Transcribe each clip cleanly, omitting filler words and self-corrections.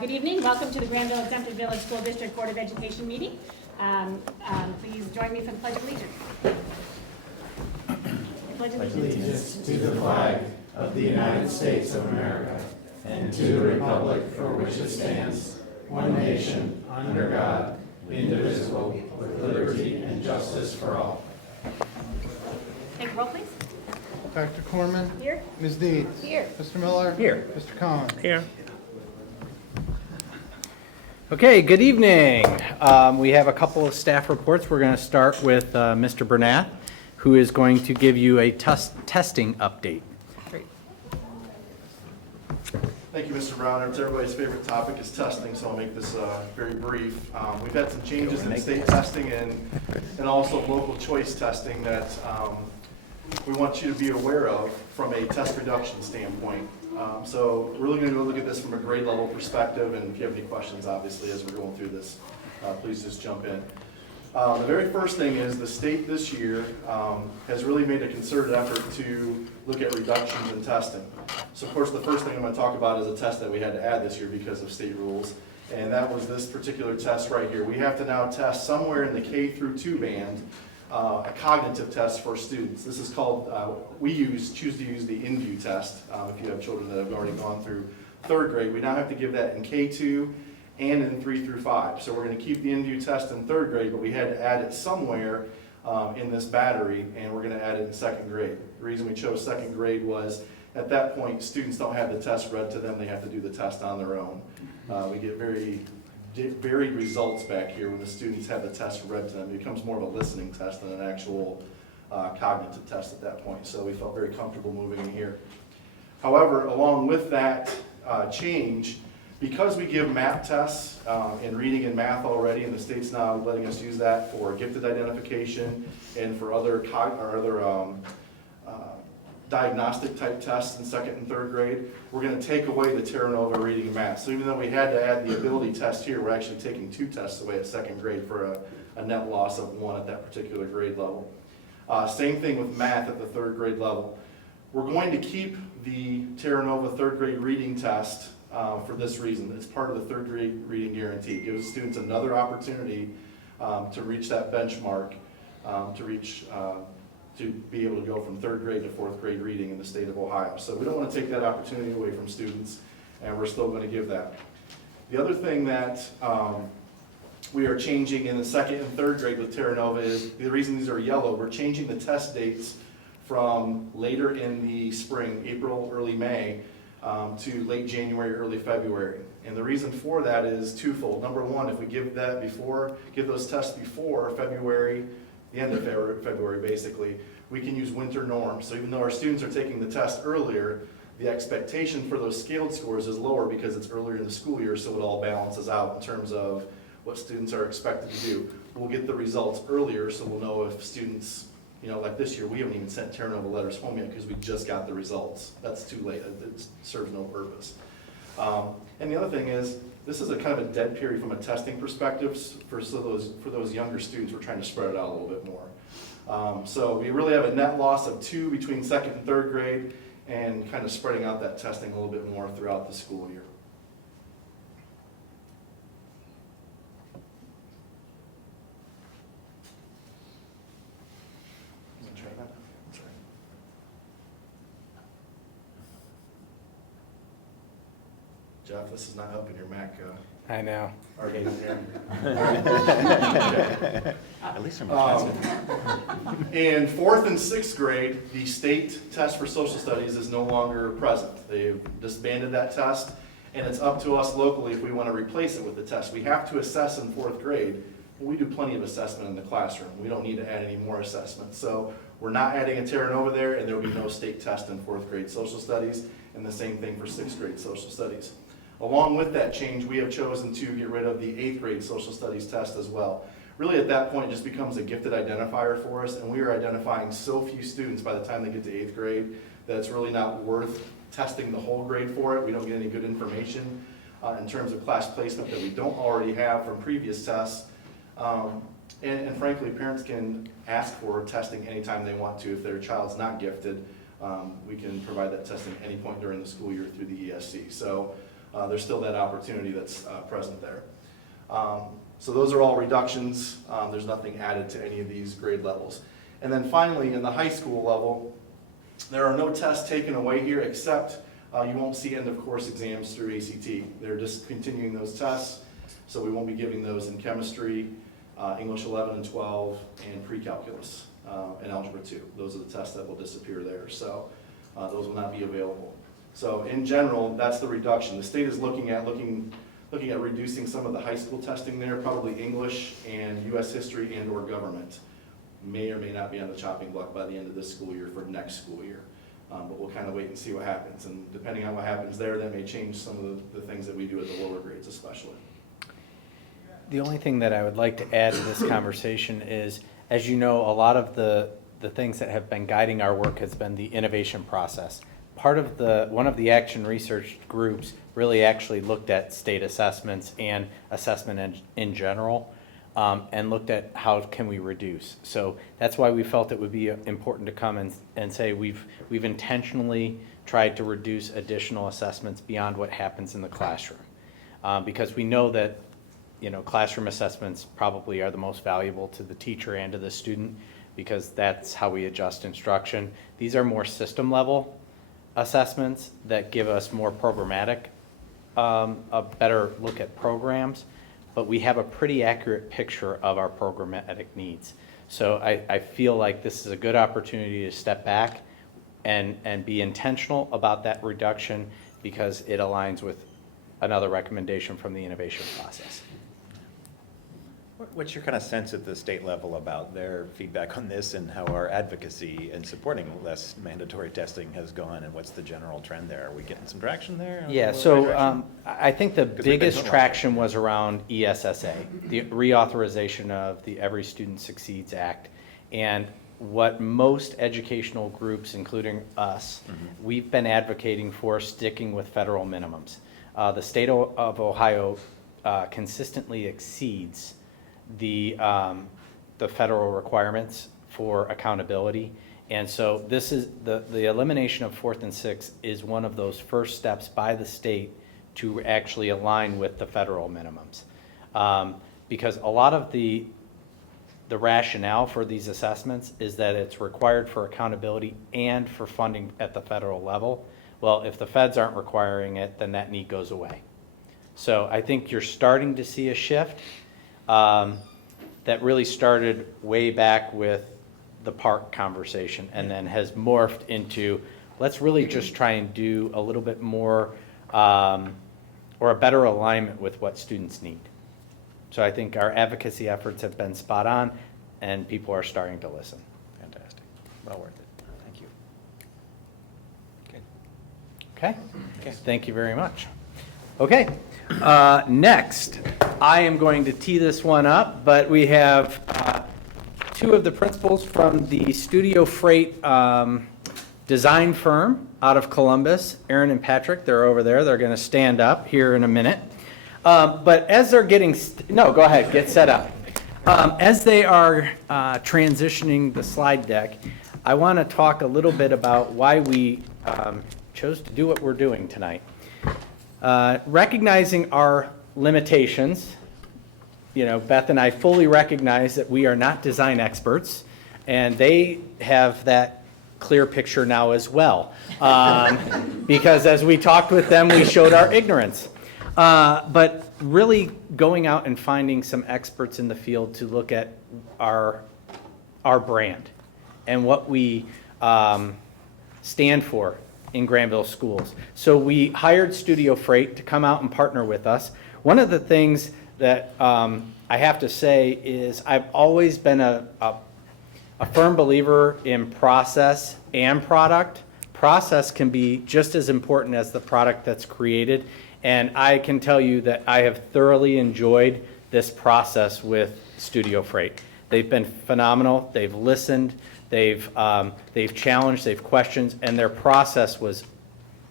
Good evening. Welcome to the Granville Exempted Village School District Board of Education meeting. Please join me for the Pledge of Allegiance. Pledge allegiance to the flag of the United States of America and to the republic for which it stands, one nation, under God, indivisible, with liberty and justice for all. Take a roll, please. Dr. Corman? Here. Ms. Deeds? Here. Mr. Miller? Here. Mr. Collins? Here. Okay, good evening. We have a couple of staff reports. We're going to start with Mr. Bernath, who is going to give you a testing update. Great. Thank you, Mr. Browner. It's everybody's favorite topic is testing, so I'll make this very brief. We've had some changes in state testing and also local choice testing that we want you to be aware of from a test reduction standpoint. So we're really going to look at this from a grade level perspective, and if you have any questions, obviously, as we're going through this, please just jump in. The very first thing is the state this year has really made a concerted effort to look at reductions in testing. So of course the first thing I'm going to talk about is a test that we had to add this year because of state rules, and that was this particular test right here. We have to now test somewhere in the K through 2 band a cognitive test for students. This is called, we choose to use the InView test. If you have children that have already gone through 3rd grade, we now have to give that in K2 and in 3 through 5. So we're going to keep the InView test in 3rd grade, but we had to add it somewhere in this battery, and we're going to add it in 2nd grade. The reason we chose 2nd grade was at that point, students don't have the test read to them, they have to do the test on their own. We get varied results back here when the students have the test read to them. It becomes more of a listening test than an actual cognitive test at that point. So we felt very comfortable moving in here. However, along with that change, because we give math tests in reading and math already, and the state's now letting us use that for gifted identification and for other diagnostic type tests in 2nd and 3rd grade, we're going to take away the Terra Nova reading and math. So even though we had to add the ability test here, we're actually taking 2 tests away at 2nd grade for a net loss of 1 at that particular grade level. Same thing with math at the 3rd grade level. We're going to keep the Terra Nova 3rd grade reading test for this reason. It's part of the 3rd grade reading guarantee. It gives students another opportunity to reach that benchmark, to be able to go from 3rd grade to 4th grade reading in the state of Ohio. So we don't want to take that opportunity away from students, and we're still going to give that. The other thing that we are changing in the 2nd and 3rd grade with Terra Nova is, the reason these are yellow, we're changing the test dates from later in the spring, April, early May, to late January, early February. And the reason for that is twofold. Number one, if we give those tests before February, the end of February basically, we can use winter norms. So even though our students are taking the test earlier, the expectation for those scaled scores is lower because it's earlier in the school year, so it all balances out in terms of what students are expected to do. We'll get the results earlier, so we'll know if students, like this year, we haven't even sent Terra Nova letters home yet because we just got the results. That's too late. It serves no purpose. And the other thing is, this is a kind of a dead period from a testing perspective. For those younger students, we're trying to spread it out a little bit more. So we really have a net loss of 2 between 2nd and 3rd grade, and kind of spreading out that testing a little bit more throughout the school year. Jeff, this is not helping your Mac. I know. Okay. At least I'm In 4th and 6th grade, the state test for social studies is no longer present. They've disbanded that test, and it's up to us locally if we want to replace it with the test. We have to assess in 4th grade. We do plenty of assessment in the classroom. We don't need to add any more assessment. So we're not adding a Terra Nova there, and there will be no state test in 4th grade social studies, and the same thing for 6th grade social studies. Along with that change, we have chosen to get rid of the 8th grade social studies test as well. Really at that point it just becomes a gifted identifier for us, and we are identifying so few students by the time they get to 8th grade that it's really not worth testing the whole grade for it. We don't get any good information in terms of class placement that we don't already have from previous tests. And frankly, parents can ask for testing anytime they want to. If their child's not gifted, we can provide that testing at any point during the school year through the ESC. So there's still that opportunity that's present there. So those are all reductions. There's nothing added to any of these grade levels. And then finally, in the high school level, there are no tests taken away here except you won't see end of course exams through ACT. They're just continuing those tests, so we won't be giving those in chemistry, English 11 and 12, and pre-calculus and algebra 2. Those are the tests that will disappear there, so those will not be available. So in general, that's the reduction. The state is looking at reducing some of the high school testing there, probably English and U.S. history and or government. May or may not be on the chopping block by the end of this school year for next school year. But we'll kind of wait and see what happens. And depending on what happens there, that may change some of the things that we do at the lower grades especially. The only thing that I would like to add to this conversation is, as you know, a lot of the things that have been guiding our work has been the innovation process. One of the action research groups really actually looked at state assessments and assessment in general, and looked at how can we reduce. So that's why we felt it would be important to come and say we've intentionally tried to reduce additional assessments beyond what happens in the classroom, because we know that classroom assessments probably are the most valuable to the teacher and to the student, because that's how we adjust instruction. These are more system level assessments that give us more programmatic, a better look at programs, but we have a pretty accurate picture of our programmatic needs. So I feel like this is a good opportunity to step back and be intentional about that reduction, because it aligns with another recommendation from the innovation process. What's your kind of sense at the state level about their feedback on this and how our advocacy in supporting less mandatory testing has gone, and what's the general trend there? Are we getting some traction there? Yeah, so I think the biggest traction was around ESSA, the reauthorization of the Every Student Succeeds Act. And what most educational groups, including us, we've been advocating for sticking with federal minimums. The state of Ohio consistently exceeds the federal requirements for accountability. And so this is the elimination of 4th and 6th is one of those first steps by the state to actually align with the federal minimums. Because a lot of the rationale for these assessments is that it's required for accountability and for funding at the federal level. Well, if the feds aren't requiring it, then that need goes away. So I think you're starting to see a shift. That really started way back with the park conversation, and then has morphed into, let's really just try and do a little bit more or a better alignment with what students need. So I think our advocacy efforts have been spot on, and people are starting to listen. Fantastic. Well worth it. Thank you. Okay? Thank you very much. Okay, next, I am going to tee this one up, but we have two of the principals from the Studio Freight design firm out of Columbus, Aaron and Patrick. They're over there. They're going to stand up here in a minute. But as they're getting, no, go ahead, get set up. As they are transitioning the slide deck, I want to talk a little bit about why we chose to do what we're doing tonight. Recognizing our limitations, Beth and I fully recognize that we are not design experts, and they have that clear picture now as well. Because as we talked with them, we showed our ignorance. But really going out and finding some experts in the field to look at our brand and what we stand for in Granville schools. So we hired Studio Freight to come out and partner with us. One of the things that I have to say is I've always been a firm believer in process and product. Process can be just as important as the product that's created, and I can tell you that I have thoroughly enjoyed this process with Studio Freight. They've been phenomenal. They've listened. They've challenged, they've questioned, and their process was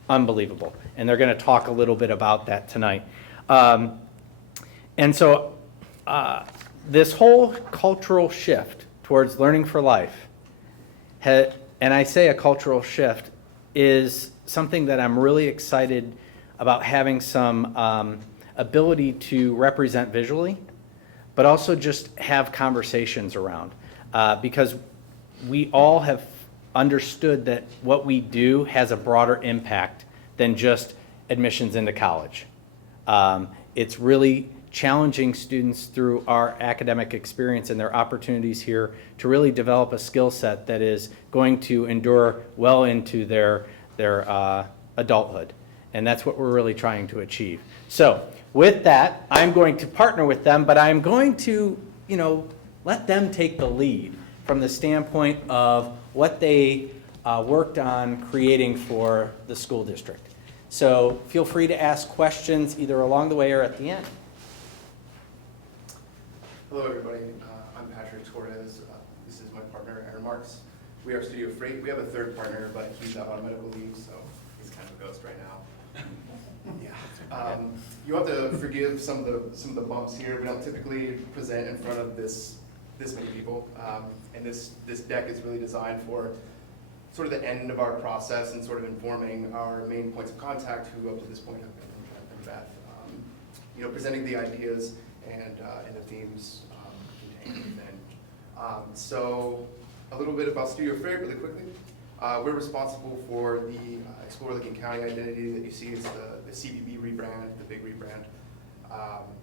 unbelievable. And they're going to talk a little bit about that tonight. And so this whole cultural shift towards learning for life, and I say a cultural shift, is something that I'm really excited about having some ability to represent visually, but also just have conversations around. Because we all have understood that what we do has a broader impact than just admissions into college. It's really challenging students through our academic experience and their opportunities here to really develop a skill set that is going to endure well into their adulthood. And that's what we're really trying to achieve. So with that, I'm going to partner with them, but I'm going to, let them take the lead from the standpoint of what they worked on creating for the school district. So feel free to ask questions either along the way or at the end. Hello, everybody. I'm Patrick Torres. This is my partner, Aaron Marks. We are Studio Freight. We have a third partner, but he's out on medical leave, so he's kind of a ghost right now. Yeah. You have to forgive some of the bumps here. We don't typically present in front of this many people, and this deck is really designed for sort of the end of our process and sort of informing our main points of contact, who up to this point have been Beth. Presenting the ideas and the themes contained within. So a little bit about Studio Freight really quickly. We're responsible for the Explore Licking County identity that you see. It's the CBB rebrand, the big rebrand.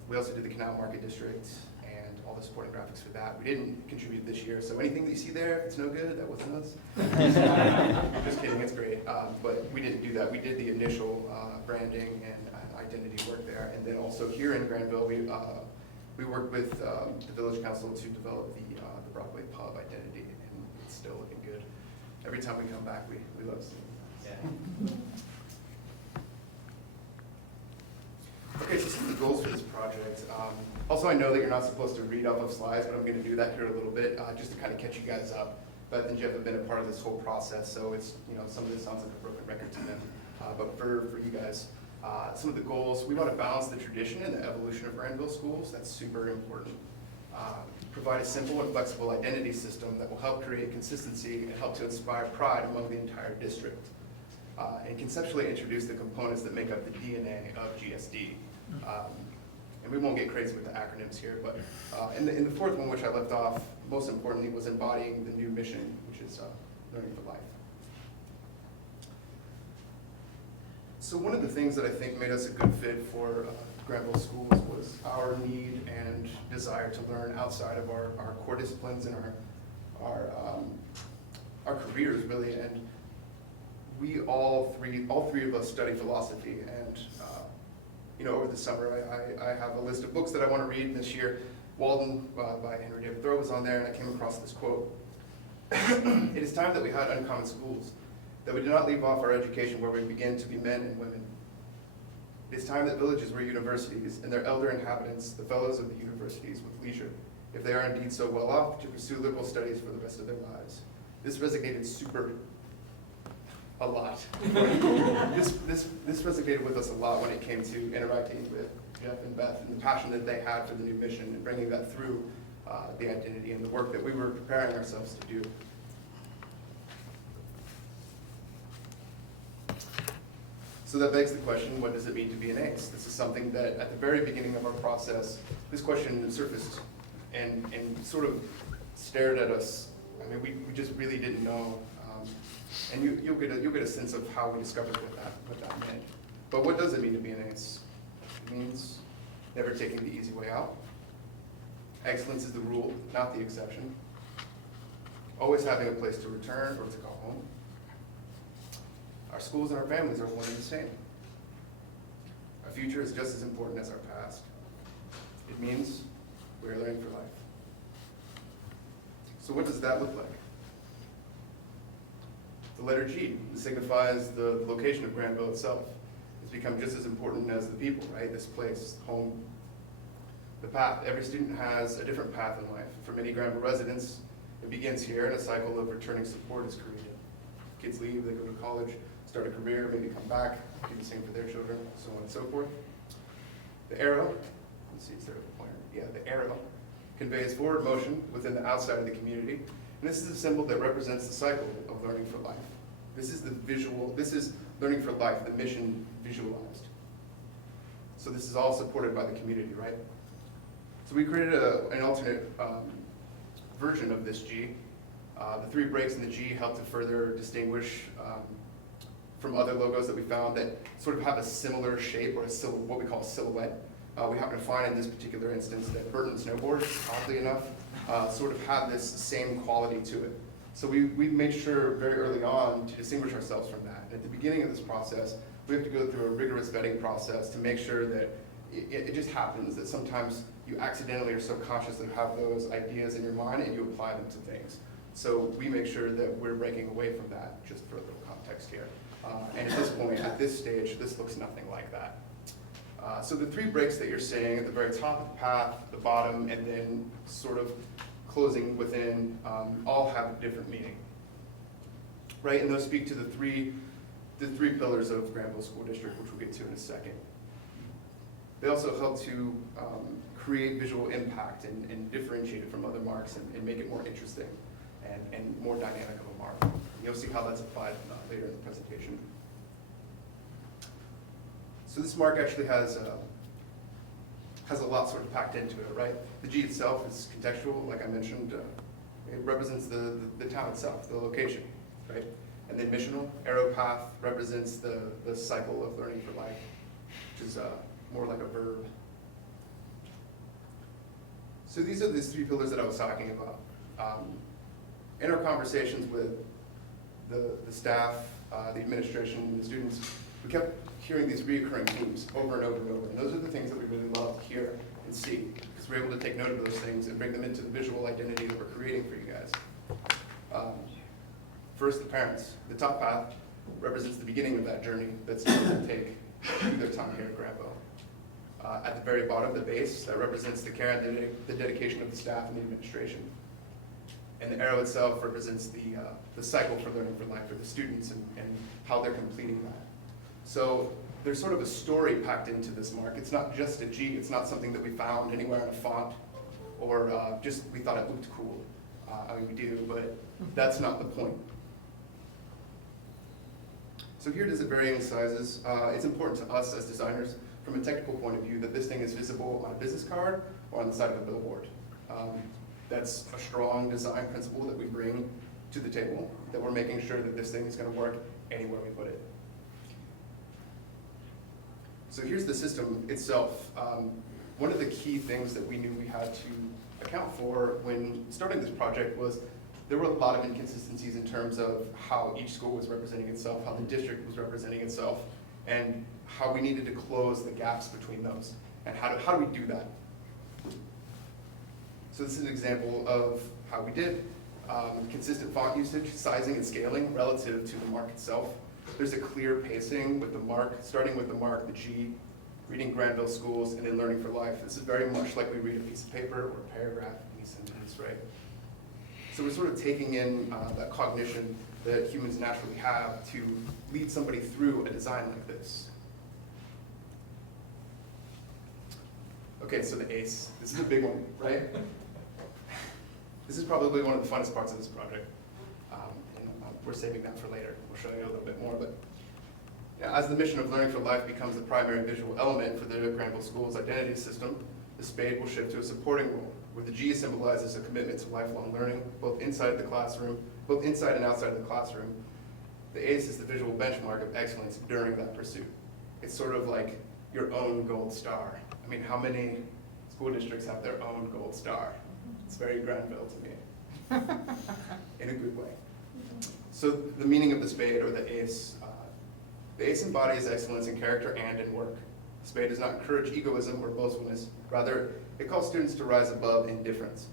We also did the Canal Market District and all the supporting graphics for that. We didn't contribute this year, so anything that you see there, if it's no good, that wasn't us. I'm just kidding, it's great. But we didn't do that. We did the initial branding and identity work there. And then also here in Granville, we worked with the Village Council to develop the Broadway pub identity, and it's still looking good. Every time we come back, we love seeing it. Okay, so some of the goals for this project. Also, I know that you're not supposed to read off of slides, but I'm going to do that here a little bit, just to kind of catch you guys up. Beth and Jeff have been a part of this whole process, so it's, some of this sounds like a broken record to them. But for you guys, some of the goals, we want to balance the tradition and the evolution of Granville schools. That's super important. Provide a simple and flexible identity system that will help create consistency and help to inspire pride among the entire district. And conceptually introduce the components that make up the DNA of GSD. And we won't get crazy with the acronyms here, but in the fourth one, which I left off, most importantly, was embodying the new mission, which is learning for life. So one of the things that I think made us a good fit for Granville schools was our need and desire to learn outside of our core disciplines and our careers, really. And we all three of us study philosophy, and over the summer I have a list of books that I want to read this year. Walden by Henry David Thoreau was on there, and I came across this quote. It is time that we had uncommon schools, that we do not leave off our education where we begin to be men and women. It is time that villages were universities, and their elder inhabitants, the fellows of the universities, with leisure, if they are indeed so well off, to pursue liberal studies for the rest of their lives. This resonated a lot. This resonated with us a lot when it came to interacting with Jeff and Beth and the passion that they had for the new mission and bringing that through the identity and the work that we were preparing ourselves to do. So that begs the question, what does it mean to be an ace? This is something that at the very beginning of our process, this question surfaced and sort of stared at us. I mean, we just really didn't know. And you'll get a sense of how we discovered what that meant. But what does it mean to be an ace? It means never taking the easy way out. Excellence is the rule, not the exception. Always having a place to return or to call home. Our schools and our families are one and the same. Our future is just as important as our past. It means we are learning for life. So what does that look like? The letter G signifies the location of Granville itself. It's become just as important as the people, right? This place, home. The path. Every student has a different path in life. For many Granville residents, it begins here, and a cycle of returning support is created. Kids leave, they go to college, start a career, maybe come back, do the same for their children, so on and so forth. The arrow, let's see, is there a pointer? Yeah, the arrow conveys forward motion within the outside of the community. And this is a symbol that represents the cycle of learning for life. This is the visual, this is learning for life, the mission visualized. So this is all supported by the community, right? So we created an alternate version of this G. The 3 breaks in the G help to further distinguish from other logos that we found that sort of have a similar shape or what we call silhouette. We happen to find in this particular instance that Burton snowboards, oddly enough, sort of have this same quality to it. So we made sure very early on to distinguish ourselves from that. And at the beginning of this process, we have to go through a rigorous vetting process to make sure that it just happens that sometimes you accidentally or subconsciously have those ideas in your mind and you apply them to things. So we make sure that we're breaking away from that, just for a little context here. And at this point, at this stage, this looks nothing like that. So the 3 breaks that you're seeing at the very top of the path, the bottom, and then sort of closing within, all have a different meaning, right? And those speak to the three pillars of Granville School District, which we'll get to in a second. They also help to create visual impact and differentiate it from other marks and make it more interesting and more dynamic of a mark. And you'll see how that's applied later in the presentation. So this mark actually has a lot sort of packed into it, right? The G itself is contextual, like I mentioned. It represents the town itself, the location, right? And then missional, arrow path represents the cycle of learning for life, which is more like a verb. So these are these 3 pillars that I was talking about. In our conversations with the staff, the administration, the students, we kept hearing these reoccurring themes over and over and over. And those are the things that we really love to hear and see, because we're able to take note of those things and bring them into the visual identity that we're creating for you guys. First, the parents. The top path represents the beginning of that journey that students will take through their time here at Granville. At the very bottom, the base, that represents the care and the dedication of the staff and the administration. And the arrow itself represents the cycle for learning for life for the students and how they're completing that. So there's sort of a story packed into this mark. It's not just a G, it's not something that we found anywhere in a font or just we thought it looked cool. I mean, we do, but that's not the point. So here it is at varying sizes. It's important to us as designers from a technical point of view that this thing is visible on a business card or on the side of a billboard. That's a strong design principle that we bring to the table, that we're making sure that this thing is going to work anywhere we put it. So here's the system itself. One of the key things that we knew we had to account for when starting this project was there were a lot of inconsistencies in terms of how each school was representing itself, how the district was representing itself, and how we needed to close the gaps between those. And how do we do that? So this is an example of how we did. Consistent font usage, sizing, and scaling relative to the mark itself. There's a clear pacing with the mark, starting with the mark, the G, reading Granville schools, and then learning for life. This is very much like we read a piece of paper or a paragraph in a sentence, right? So we're sort of taking in that cognition that humans naturally have to lead somebody through a design like this. Okay, so the ACE. This is a big one, right? This is probably one of the funnest parts of this project. And we're saving that for later. We'll show you a little bit more. But yeah, as the mission of learning for life becomes the primary visual element for the Granville School's identity system, the spade will shift to a supporting role, where the G symbolizes a commitment to lifelong learning, both inside the classroom, both inside and outside of the classroom. The ACE is the visual benchmark of excellence during that pursuit. It's sort of like your own gold star. I mean, how many school districts have their own gold star? It's very Granville to me, in a good way. So the meaning of the spade, or the ACE embodies excellence in character and in work. The spade does not encourage egoism or boastfulness. Rather, it calls students to rise above indifference.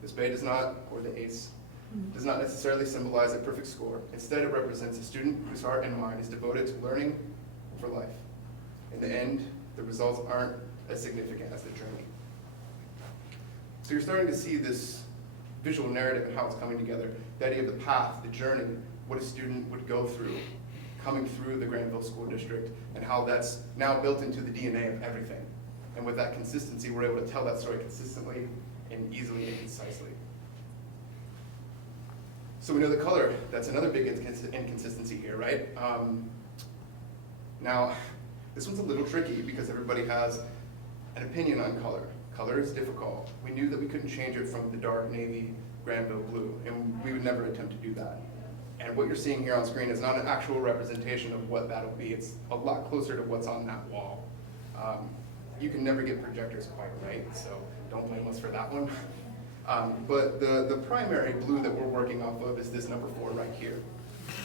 The spade does not, or the ACE, does not necessarily symbolize a perfect score. Instead, it represents a student whose heart and mind is devoted to learning for life. In the end, the results aren't as significant as the journey. So you're starting to see this visual narrative and how it's coming together. The idea of the path, the journey, what a student would go through, coming through the Granville School District, and how that's now built into the DNA of everything. And with that consistency, we're able to tell that story consistently and easily and concisely. So we know the color. That's another big inconsistency here, right? Now, This one's a little tricky because everybody has an opinion on color. Color is difficult. We knew that we couldn't change it from the dark navy Granville blue, and we would never attempt to do that. And what you're seeing here on screen is not an actual representation of what that'll be. It's a lot closer to what's on that wall. You can never get projectors quite right, so don't blame us for that one. But the primary blue that we're working off of is this number 4 right here.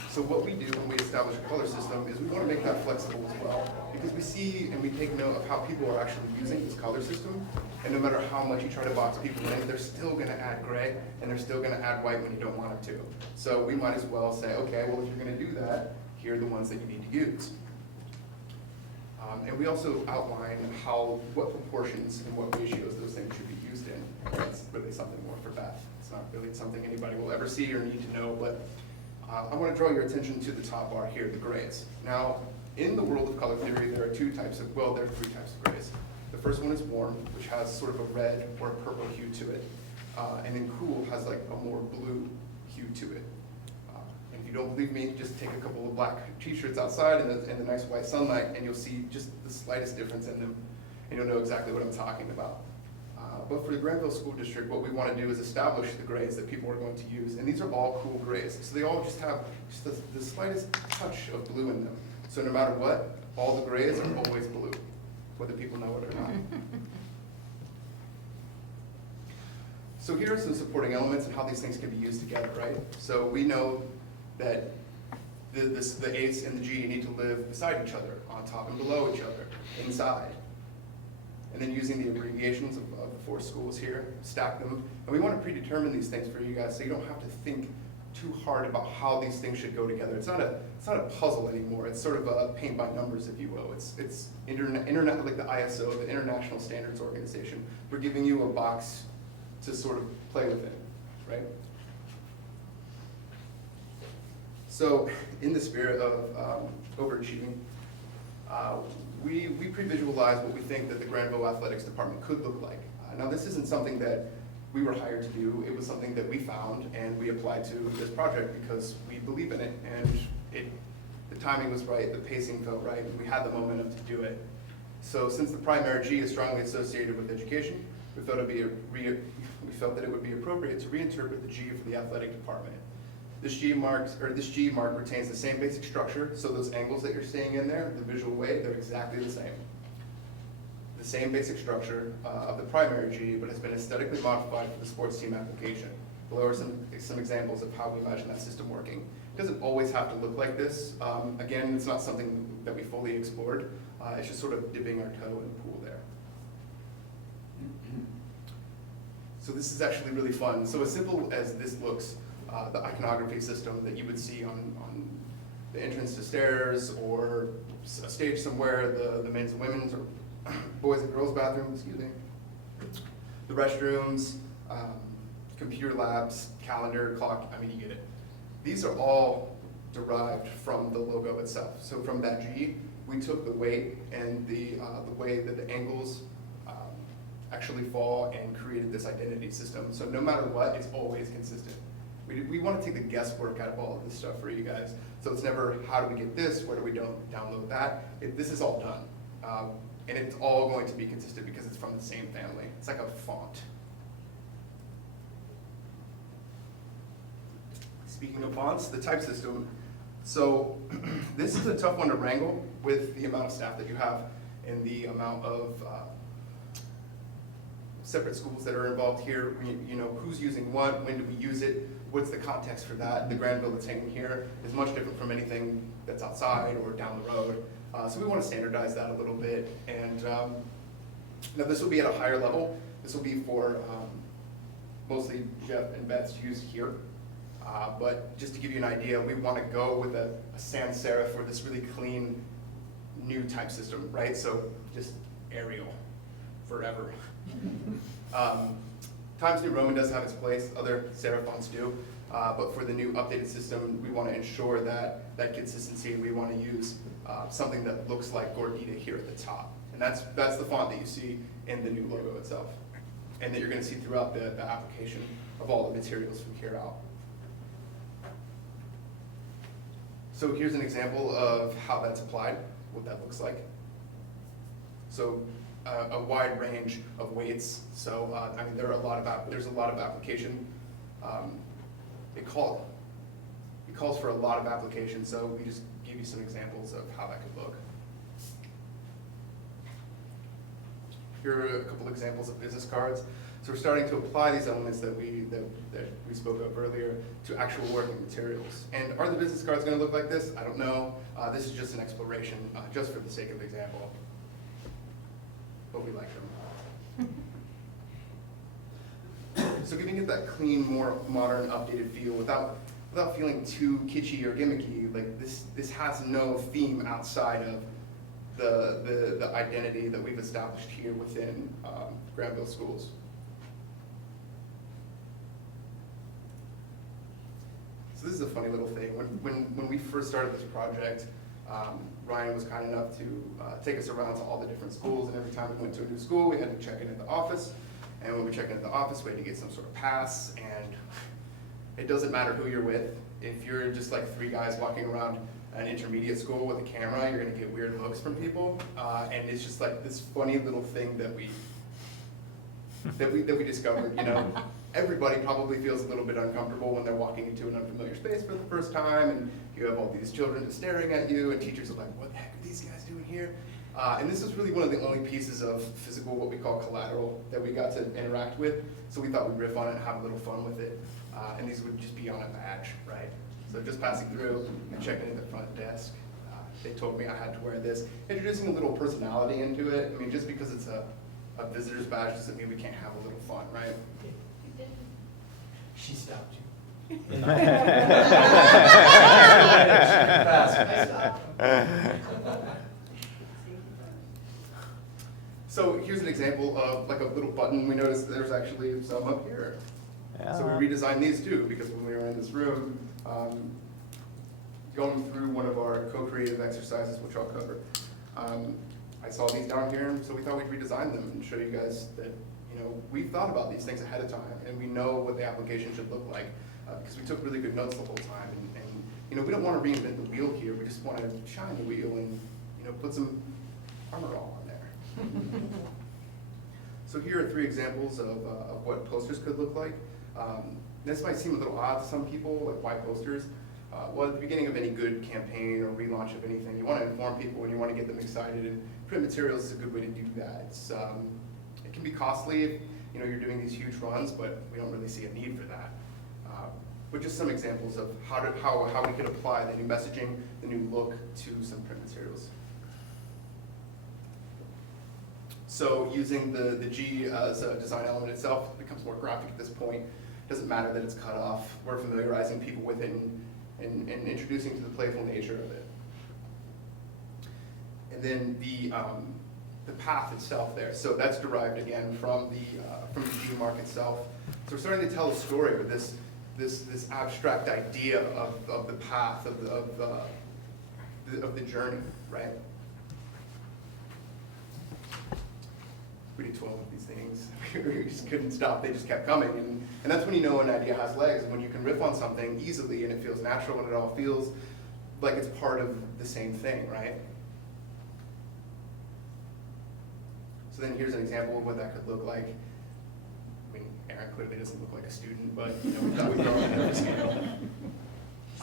So what we do when we establish a color system is we want to make that flexible as well, because we see and we take note of how people are actually using this color system, and no matter how much you try to box people in, they're still going to add gray, and they're still going to add white when you don't want them to. So we might as well say, okay, well, if you're going to do that, here are the ones that you need to use. And we also outline what proportions and what ratios those things should be used in. That's really something more for Beth. It's not really something anybody will ever see or need to know, but I want to draw your attention to the top bar here, the grays. Now, in the world of color theory, there are 3 types of grays. The first one is warm, which has sort of a red or a purple hue to it. And then cool has like a more blue hue to it. And if you don't believe me, just take a couple of black t-shirts outside in the nice white sunlight, and you'll see just the slightest difference in them, and you'll know exactly what I'm talking about. But for the Granville School District, what we want to do is establish the grays that people are going to use, and these are all cool grays. So they all just have just the slightest touch of blue in them. So no matter what, all the grays are always blue, whether people know it or not. So here are some supporting elements and how these things can be used together, right? So we know that the A's and the G need to live beside each other, on top and below each other, inside. And then using the abbreviations of the 4 schools here, stack them. And we want to predetermine these things for you guys so you don't have to think too hard about how these things should go together. It's not a puzzle anymore. It's sort of a paint by numbers, if you will. It's internet like the ISO, the International Standards Organization. We're giving you a box to sort of play within, right? So in the spirit of overachieving, we pre-visualize what we think that the Granville Athletics Department could look like. Now this isn't something that we were hired to do. It was something that we found and we applied to this project because we believe in it, and the timing was right, the pacing felt right, and we had the momentum to do it. So since the primary G is strongly associated with education, we felt that it would be appropriate to reinterpret the G for the athletic department. This G mark retains the same basic structure, so those angles that you're seeing in there, the visual way, they're exactly the same. The same basic structure of the primary G, but has been aesthetically modified for the sports team application. Below are some examples of how we imagine that system working. It doesn't always have to look like this. Again, it's not something that we fully explored. It's just sort of dipping our toe in the pool there. So this is actually really fun. So as simple as this looks, the iconography system that you would see on the entrance to stairs or a stage somewhere, the men's and women's or boys and girls bathrooms, excuse me, the restrooms, computer labs, calendar, clock, I mean, you get it. These are all derived from the logo itself. So from that G, we took the weight and the way that the angles actually fall and created this identity system. So no matter what, it's always consistent. We want to take the guesswork out of all of this stuff for you guys. So it's never, how do we get this? Where do we download that? This is all done. And it's all going to be consistent because it's from the same family. It's like a font. Speaking of fonts, the type system. So this is a tough one to wrangle with the amount of staff that you have and the amount of separate schools that are involved here. You know, who's using what, when do we use it, what's the context for that? The Granville that's hanging here is much different from anything that's outside or down the road. So we want to standardize that a little bit. And now this will be at a higher level. This will be for mostly Jeff and Beth's use here. But just to give you an idea, we want to go with a sans serif for this really clean new type system, right? So just Arial forever. Times New Roman does have its place, other serif fonts do, but for the new updated system, we want to ensure that consistency. We want to use something that looks like Gordita here at the top. And that's the font that you see in the new logo itself, and that you're going to see throughout the application of all the materials from here out. So here's an example of how that's applied, what that looks like. So a wide range of weights. So I mean, there's a lot of application. It calls for a lot of application. So we just give you some examples of how that could look. Here are a couple examples of business cards. So we're starting to apply these elements that we spoke of earlier to actual working materials. And are the business cards going to look like this? I don't know. This is just an exploration, just for the sake of example. But we like them. So giving it that clean, more modern, updated feel without feeling too kitschy or gimmicky. Like this has no theme outside of the identity that we've established here within Granville schools. So this is a funny little thing. When we first started this project, Ryan was kind enough to take us around to all the different schools, and every time we went to a new school, we had to check in at the office. And when we check in at the office, we had to get some sort of pass, and it doesn't matter who you're with. If you're just like three guys walking around an intermediate school with a camera, you're gonna get weird looks from people. And it's just like this funny little thing that we discovered, you know. Everybody probably feels a little bit uncomfortable when they're walking into an unfamiliar space for the first time, and you have all these children just staring at you, and teachers are like, what the heck are these guys doing here? And this is really one of the only pieces of physical, what we call collateral, that we got to interact with. So we thought we'd riff on it and have a little fun with it. And these would just be on a badge, right? So just passing through and checking in at the front desk. They told me I had to wear this. Introducing a little personality into it. I mean, just because it's a visitor's badge doesn't mean we can't have a little fun, right? She stopped you. So here's an example of like a little button. We noticed there's actually some up here. So we redesigned these too, because when we were in this room, going through one of our co-creative exercises, which I'll cover, I saw these down here, so we thought we'd redesign them and show you guys that, you know, we've thought about these things ahead of time, and we know what the application should look like, because we took really good notes the whole time. And you know, we don't want to reinvent the wheel here. We just want to shine the wheel and, you know, put some armor all on there. So here are 3 examples of what posters could look like. This might seem a little odd to some people, like why posters? Well, at the beginning of any good campaign or relaunch of anything, you want to inform people and you want to get them excited, and print materials is a good way to do that. It can be costly if, you know, you're doing these huge runs, but we don't really see a need for that. But just some examples of how we could apply the new messaging, the new look to some print materials. So using the G as a design element itself, it becomes more graphic at this point. It doesn't matter that it's cut off. We're familiarizing people with it and introducing to the playful nature of it. And then the path itself there. So that's derived again from the G mark itself. So we're starting to tell a story with this abstract idea of the path of the journey, right? We did 12 of these things. We just couldn't stop. They just kept coming. And that's when you know an idea has legs, and when you can riff on something easily and it feels natural and it all feels like it's part of the same thing, right? So then here's an example of what that could look like. I mean, Aaron clearly doesn't look like a student, but you know, we thought we'd throw it on the scale.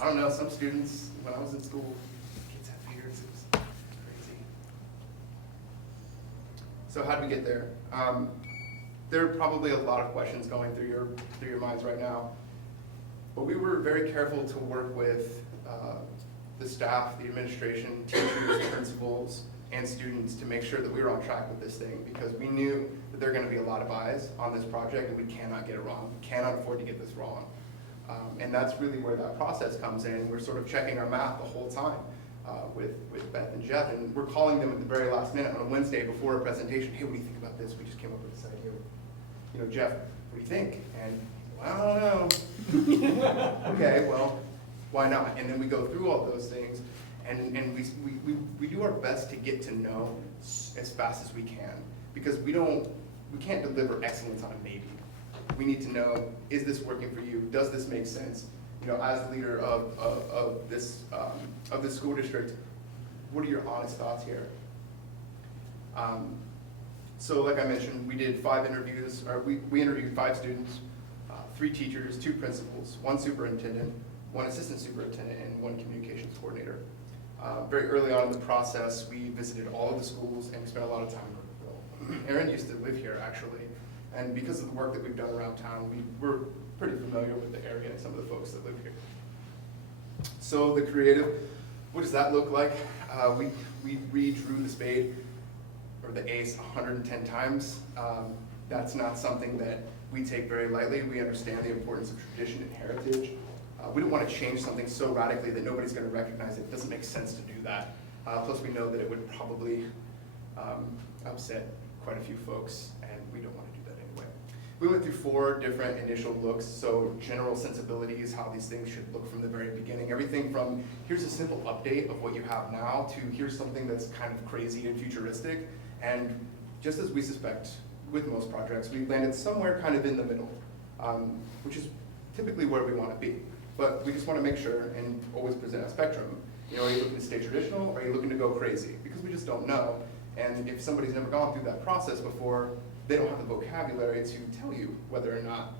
I don't know, some students, when I was in school, kids had beards. It was crazy. So how did we get there? There are probably a lot of questions going through your minds right now, but we were very careful to work with the staff, the administration, teachers, principals, and students to make sure that we were on track with this thing, because we knew that there are going to be a lot of eyes on this project, and we cannot get it wrong. We cannot afford to get this wrong. And that's really where that process comes in. We're sort of checking our math the whole time with Beth and Jeff, and we're calling them at the very last minute on a Wednesday before a presentation. Hey, what do you think about this? We just came up with this idea. You know, Jeff, what do you think? And well, I don't know. Okay, well, why not? And then we go through all those things, and we do our best to get to know as fast as we can, because we can't deliver excellence on a maybe. We need to know, is this working for you? Does this make sense? You know, as the leader of this school district, what are your honest thoughts here? So like I mentioned, we did 5 interviews, or we interviewed 5 students, 3 teachers, 2 principals, 1 superintendent, 1 assistant superintendent, and 1 communications coordinator. Very early on in the process, we visited all of the schools and we spent a lot of time in Granville. Erin used to live here actually, and because of the work that we've done around town, we're pretty familiar with the area and some of the folks that live here. So the creative, what does that look like? We redrew the spade or the ace 110 times. That's not something that we take very lightly. We understand the importance of tradition and heritage. We don't want to change something so radically that nobody's going to recognize it. It doesn't make sense to do that. Plus we know that it would probably upset quite a few folks, and we don't want to do that anyway. We went through 4 different initial looks, so general sensibilities, how these things should look from the very beginning. Everything from here's a simple update of what you have now to here's something that's kind of crazy and futuristic. And just as we suspect with most projects, we landed somewhere kind of in the middle, which is typically where we want to be. But we just want to make sure and always present a spectrum. You know, are you looking to stay traditional or are you looking to go crazy? Because we just don't know. And if somebody's never gone through that process before, they don't have the vocabulary to tell you whether or not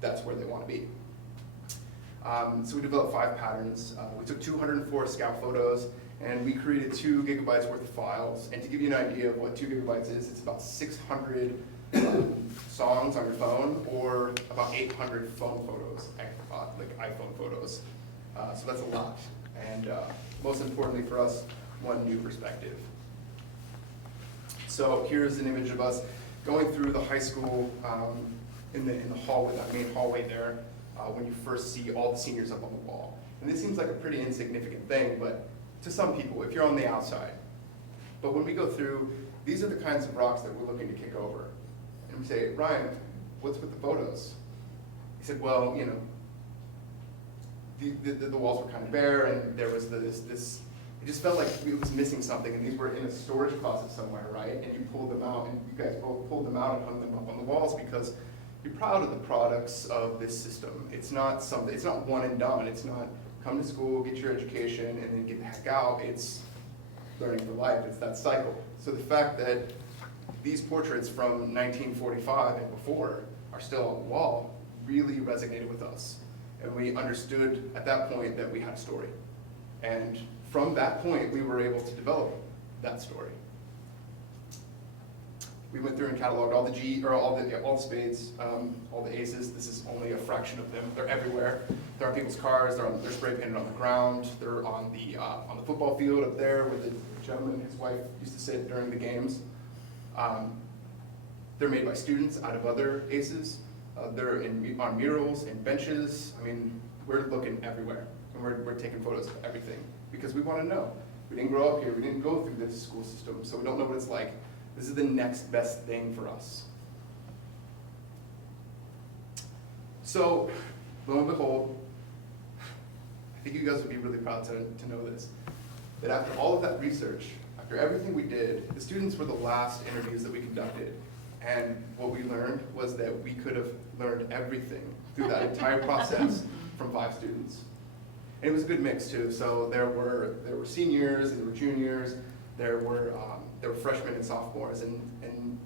that's where they want to be. So we developed 5 patterns. We took 204 scout photos and we created 2 gigabytes worth of files. And to give you an idea of what 2 gigabytes is, it's about 600 songs on your phone or about 800 phone photos, like iPhone photos. So that's a lot. And most importantly for us, 1 new perspective. So here's an image of us going through the high school in the hallway, that main hallway there, when you first see all the seniors up on the wall. And this seems like a pretty insignificant thing, but to some people, if you're on the outside. But when we go through, these are the kinds of rocks that we're looking to kick over. And we say, Ryan, what's with the photos? He said, well, you know, the walls were kind of bare and there was this, it just felt like it was missing something, and these were in a storage closet somewhere, right? And you pulled them out, and you guys both pulled them out and hung them up on the walls because you're proud of the products of this system. It's not something, it's not one and done. It's not come to school, get your education, and then get the heck out. It's learning for life. It's that cycle. So the fact that these portraits from 1945 and before are still on the wall really resonated with us. And we understood at that point that we had a story. And from that point, we were able to develop that story. We went through and cataloged all the spades, all the aces. This is only a fraction of them. They're everywhere. They're on people's cars. They're spray painted on the ground. They're on the football field up there where the gentleman and his wife used to sit during the games. They're made by students out of other aces. They're on murals and benches. I mean, we're looking everywhere, and we're taking photos of everything because we want to know. We didn't grow up here. We didn't go through this school system, so we don't know what it's like. This is the next best thing for us. So, lo and behold, I think you guys would be really proud to know this, that after all of that research, after everything we did, the students were the last interviews that we conducted. And what we learned was that we could have learned everything through that entire process from 5 students. And it was a good mix too. So there were seniors, and there were juniors, there were freshmen and sophomores, and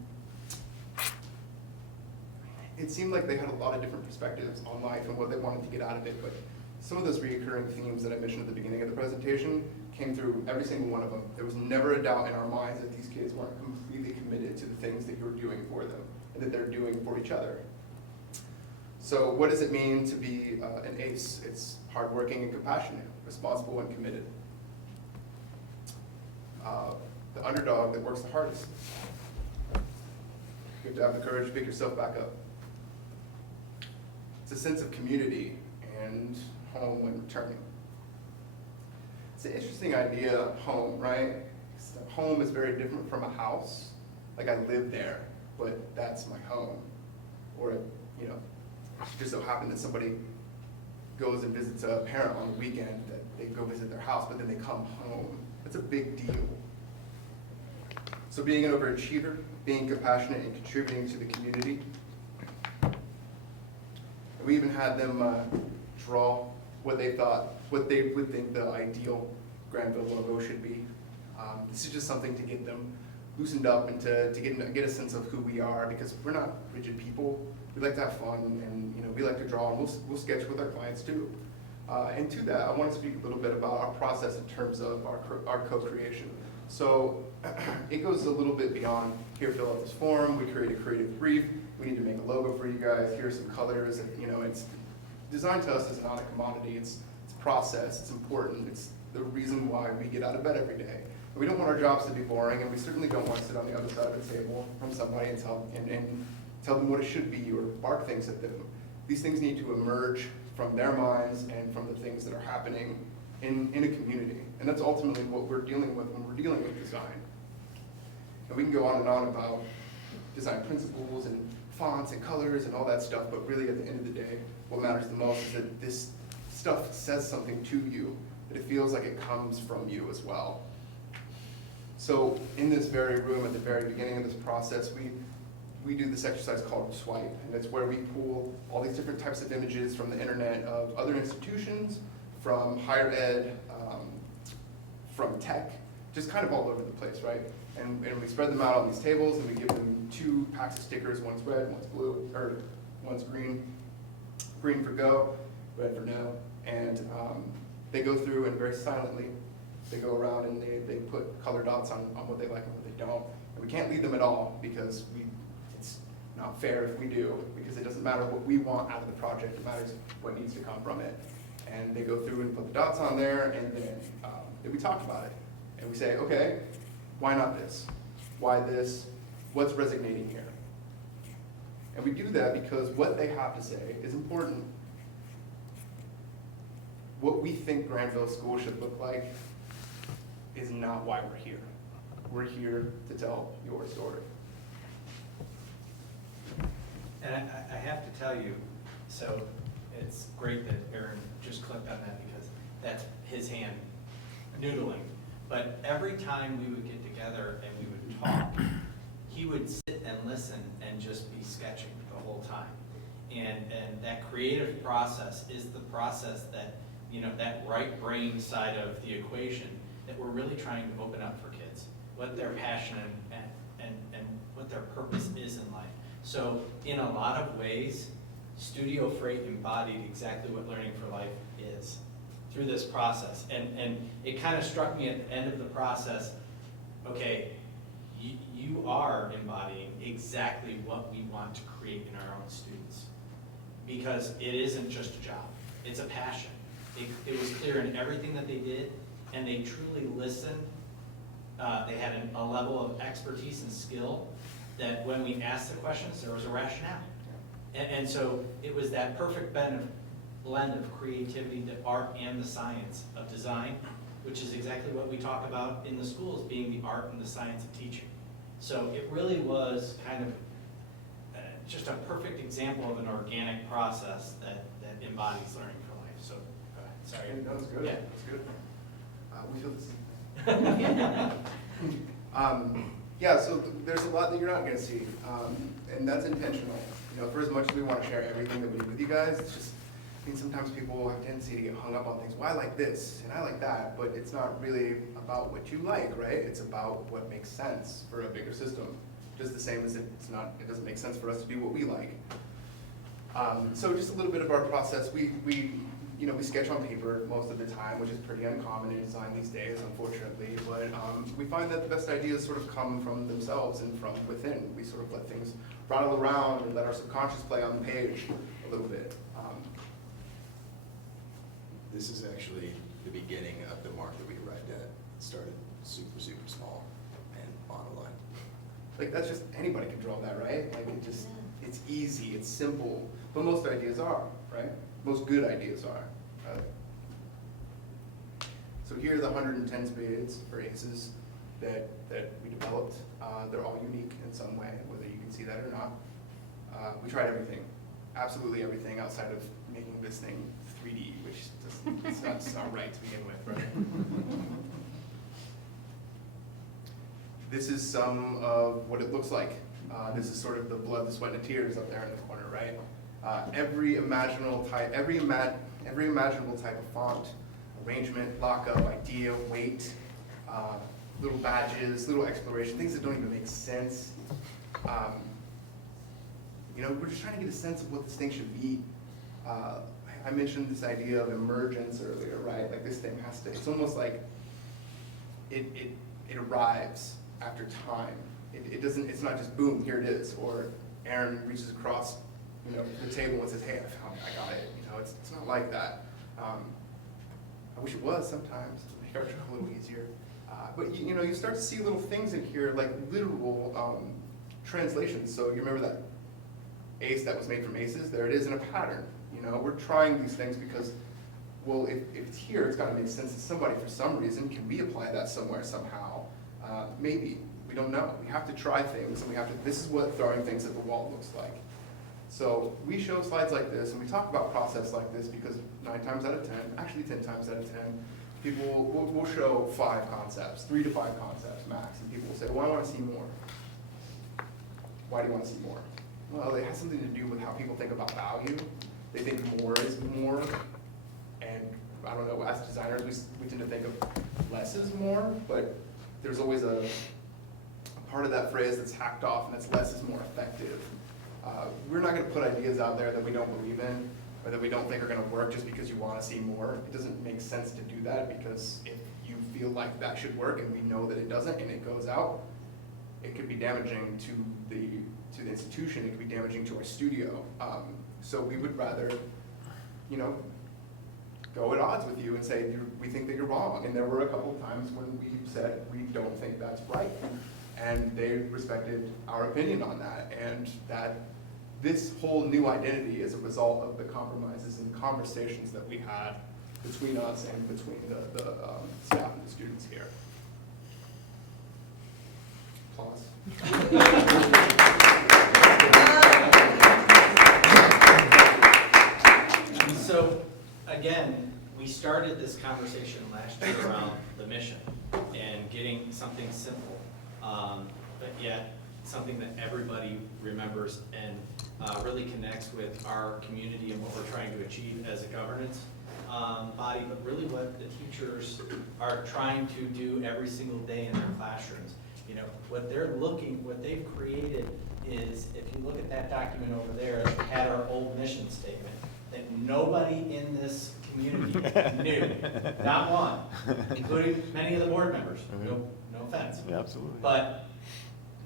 it seemed like they had a lot of different perspectives on life and what they wanted to get out of it. But some of those recurring themes that I mentioned at the beginning of the presentation came through every single one of them. There was never a doubt in our minds that these kids weren't completely committed to the things that you were doing for them and that they're doing for each other. So what does it mean to be an ace? It's hardworking and compassionate, responsible and committed. The underdog that works the hardest. You have to have the courage to pick yourself back up. It's a sense of community and home when returning. It's an interesting idea, home, right? Home is very different from a house. Like I live there, but that's my home. Or, you know, it just so happened that somebody goes and visits a parent on the weekend, that they go visit their house, but then they come home. That's a big deal. So being an overachiever, being compassionate and contributing to the community. And we even had them draw what they would think the ideal Granville logo should be. This is just something to get them loosened up and to get a sense of who we are, because we're not rigid people. We like to have fun, and we like to draw, and we'll sketch with our clients too. And to that, I want to speak a little bit about our process in terms of our co-creation. So it goes a little bit beyond, here, fill out this form, we create a creative brief, we need to make a logo for you guys, here's some colors, and it's design to us is not a commodity, it's a process, it's important, it's the reason why we get out of bed every day. And we don't want our jobs to be boring, and we certainly don't want to sit on the other side of the table from somebody and tell them what it should be or bark things at them. These things need to emerge from their minds and from the things that are happening in a community. And that's ultimately what we're dealing with when we're dealing with design. And we can go on and on about design principles and fonts and colors and all that stuff, but really at the end of the day, what matters the most is that this stuff says something to you, that it feels like it comes from you as well. So in this very room at the very beginning of this process, we do this exercise called Swipe, and it's where we pull all these different types of images from the internet of other institutions, from higher ed, from tech, just kind of all over the place, right? And we spread them out on these tables, and we give them 2 packs of stickers, one's red, one's blue, or one's green. Green for go, red for no. And they go through and very silently, they go around and they put color dots on what they like and what they don't. And we can't lead them at all, because it's not fair if we do, because it doesn't matter what we want out of the project, it matters what needs to come from it. And they go through and put the dots on there, and then we talk about it. And we say, okay, why not this? Why this? What's resonating here? And we do that because what they have to say is important. What we think Granville School should look like is not why we're here. We're here to tell your story. And I have to tell you, so it's great that Aaron just clicked on that, because that's his hand noodling. But every time we would get together and we would talk, he would sit and listen and just be sketching the whole time. And that creative process is the process that, that right brain side of the equation that we're really trying to open up for kids, what their passion and what their purpose is in life. So in a lot of ways, Studio Freight embodied exactly what Learning for Life is through this process. And it kind of struck me at the end of the process, okay, you are embodying exactly what we want to create in our own students. Because it isn't just a job, it's a passion. It was clear in everything that they did, and they truly listened. They had a level of expertise and skill that when we asked the questions, there was a rationale. And so it was that perfect blend of creativity, the art and the science of design, which is exactly what we talk about in the schools, being the art and the science of teaching. So it really was kind of just a perfect example of an organic process that embodies learning for life. So, go ahead. Sorry. That was good. Yeah. That's good. We feel the same. Yeah, so there's a lot that you're not going to see, and that's intentional. For as much as we want to share everything that we do with you guys, it's just, sometimes people have a tendency to get hung up on things. Well, I like this, and I like that, but it's not really about what you like, right? It's about what makes sense for a bigger system. Just the same as it doesn't make sense for us to do what we like. So just a little bit of our process. We sketch on paper most of the time, which is pretty uncommon in design these days, unfortunately. But we find that the best ideas sort of come from themselves and from within. We sort of let things rattle around and let our subconscious play on the page a little bit. This is actually the beginning of the mark that we arrived at. It started super, super small and monoline. Like, that's just, anybody can draw that, right? Like, it's easy, it's simple. But most ideas are, right? Most good ideas are. So here are the 110 spades or aces that we developed. They're all unique in some way, whether you can see that or not. We tried everything, absolutely everything outside of making this thing 3D, which it's not right to begin with, right? This is some of what it looks like. This is sort of the blood, the sweat, and the tears up there in the corner, right? Every imaginable type of font, arrangement, lockup, idea, weight, little badges, little exploration, things that don't even make sense. You know, we're just trying to get a sense of what this thing should be. I mentioned this idea of emergence earlier, right? Like this thing has to, it's almost like it arrives after time. It doesn't, it's not just boom, here it is, or Aaron reaches across, you know, the table and says, hey, I found it, I got it. You know, it's not like that. I wish it was sometimes, make our job a little easier. But you know, you start to see little things in here, like literal translations. So you remember that ace that was made from aces? There it is in a pattern. You know, we're trying these things because, well, if it's here, it's got to make sense to somebody for some reason. Can we apply that somewhere somehow? Maybe. We don't know. We have to try things, and we have to, this is what throwing things at the wall looks like. So we show slides like this, and we talk about process like this because 9 times out of 10, actually 10 times out of 10, people will show 5 concepts, 3 to 5 concepts max, and people will say, well, I want to see more. Why do you want to see more? Well, it has something to do with how people think about value. They think more is more, and I don't know, as designers, we tend to think of less is more, but there's always a part of that phrase that's hacked off, and that's less is more effective. We're not going to put ideas out there that we don't believe in, or that we don't think are going to work just because you want to see more. It doesn't make sense to do that, because if you feel like that should work and we know that it doesn't and it goes out, it could be damaging to the institution, it could be damaging to our studio. So we would rather, you know, go at odds with you and say, we think that you're wrong. And there were a couple of times when we said, we don't think that's right. And they respected our opinion on that. And that this whole new identity is a result of the compromises and conversations that we had between us and between the staff and the students here. Applause. So, again, we started this conversation last year around the mission and getting something simple, but yet something that everybody remembers and really connects with our community and what we're trying to achieve as a governance body, but really what the teachers are trying to do every single day in their classrooms. You know, what they've created is, if you look at that document over there, it had our old mission statement that nobody in this community knew, not one, including many of the board members. No offense. Yeah, absolutely. But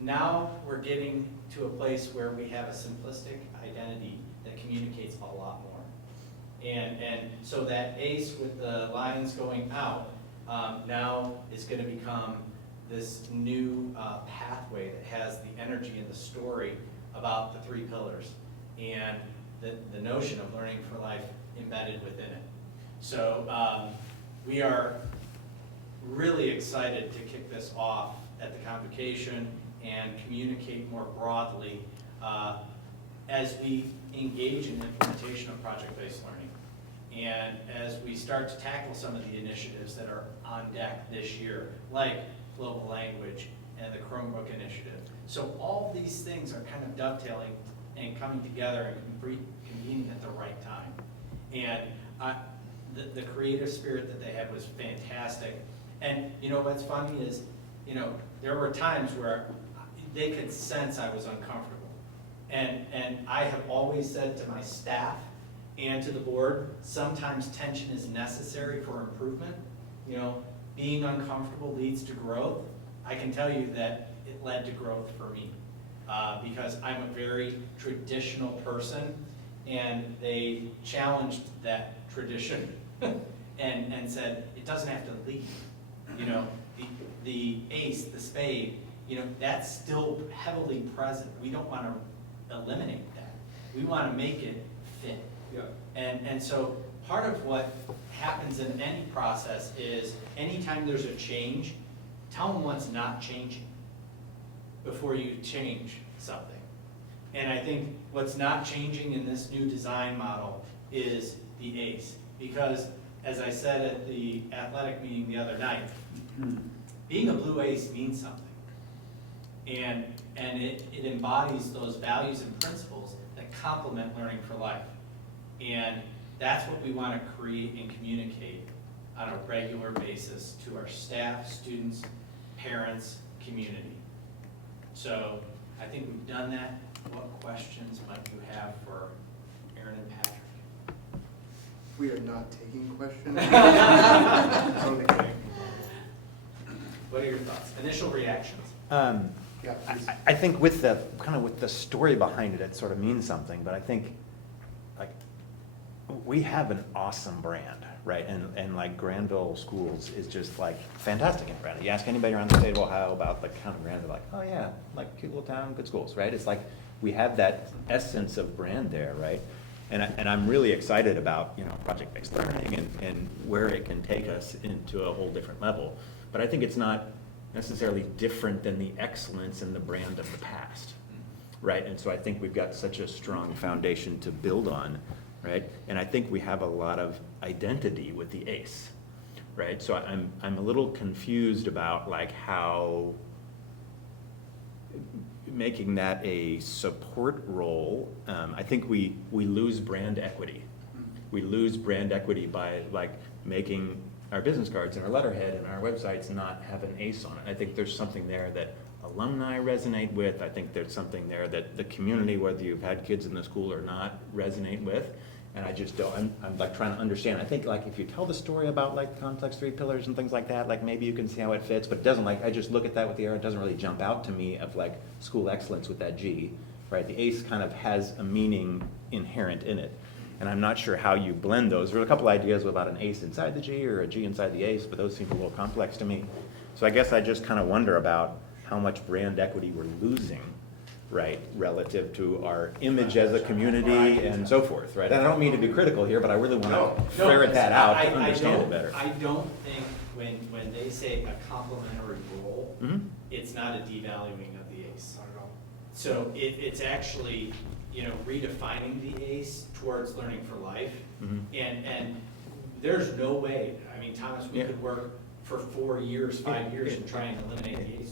now we're getting to a place where we have a simplistic identity that communicates a lot more. And so that ace with the lines going out now is going to become this new pathway that has the energy and the story about the 3 pillars and the notion of learning for life embedded within it. So we are really excited to kick this off at the convocation and communicate more broadly as we engage in implementation of project-based learning. And as we start to tackle some of the initiatives that are on deck this year, like global language and the Chromebook initiative. So all these things are kind of dovetailing and coming together and convening at the right time. And the creative spirit that they had was fantastic. And you know what's funny is, you know, there were times where they could sense I was uncomfortable. And I have always said to my staff and to the board, sometimes tension is necessary for improvement. You know, being uncomfortable leads to growth. I can tell you that it led to growth for me because I'm a very traditional person, and they challenged that tradition and said, it doesn't have to lead. You know, the ace, the spade, you know, that's still heavily present. We don't want to eliminate that. We want to make it fit. Yeah. And so part of what happens in any process is anytime there's a change, tell them what's not changing before you change something. And I think what's not changing in this new design model is the ACE. Because as I said at the athletic meeting the other night, being a blue ACE means something. And it embodies those values and principles that complement learning for life. And that's what we want to create and communicate on a regular basis to our staff, students, parents, community. So I think we've done that. What questions might you have for Aaron and Patrick? We are not taking questions. Only kidding. What are your thoughts? Initial reactions? Yeah, please. I think with the, kind of with the story behind it, it sort of means something, but I think, like, we have an awesome brand, right? And like Granville Schools is just like fantastic in brand. You ask anybody around the state of Ohio about the town of Granville, like, oh yeah, like cute little town, good schools, right? It's like, we have that essence of brand there, right? And I'm really excited about, you know, project-based learning and where it can take us into a whole different level. But I think it's not necessarily different than the excellence and the brand of the past, right? And so I think we've got such a strong foundation to build on, right? And I think we have a lot of identity with the ACE, right? So I'm a little confused about like how making that a support role. I think we lose brand equity. We lose brand equity by like making our business cards and our letterhead and our websites not have an ACE on it. I think there's something there that alumni resonate with. I think there's something there that the community, whether you've had kids in the school or not, resonate with. And I just don't, I'm like trying to understand. I think like if you tell the story about like complex 3 pillars and things like that, like maybe you can see how it fits, but it doesn't, like, I just look at that with the arrow, it doesn't really jump out to me of like school excellence with that G, right? The ACE kind of has a meaning inherent in it. And I'm not sure how you blend those. There are a couple ideas about an ACE inside the G or a G inside the ACE, but those seem a little complex to me. So I guess I just kind of wonder about how much brand equity we're losing, right, relative to our image as a community and so forth, right? And I don't mean to be critical here, but I really want to ferret that out to understand it better. I don't think when they say a complementary role, it's not a devaluing of the ACE. Not at all. So it's actually, you know, redefining the ACE towards learning for life. And there's no way, I mean, Thomas, we could work for 4 years, 5 years and try and eliminate the ACE.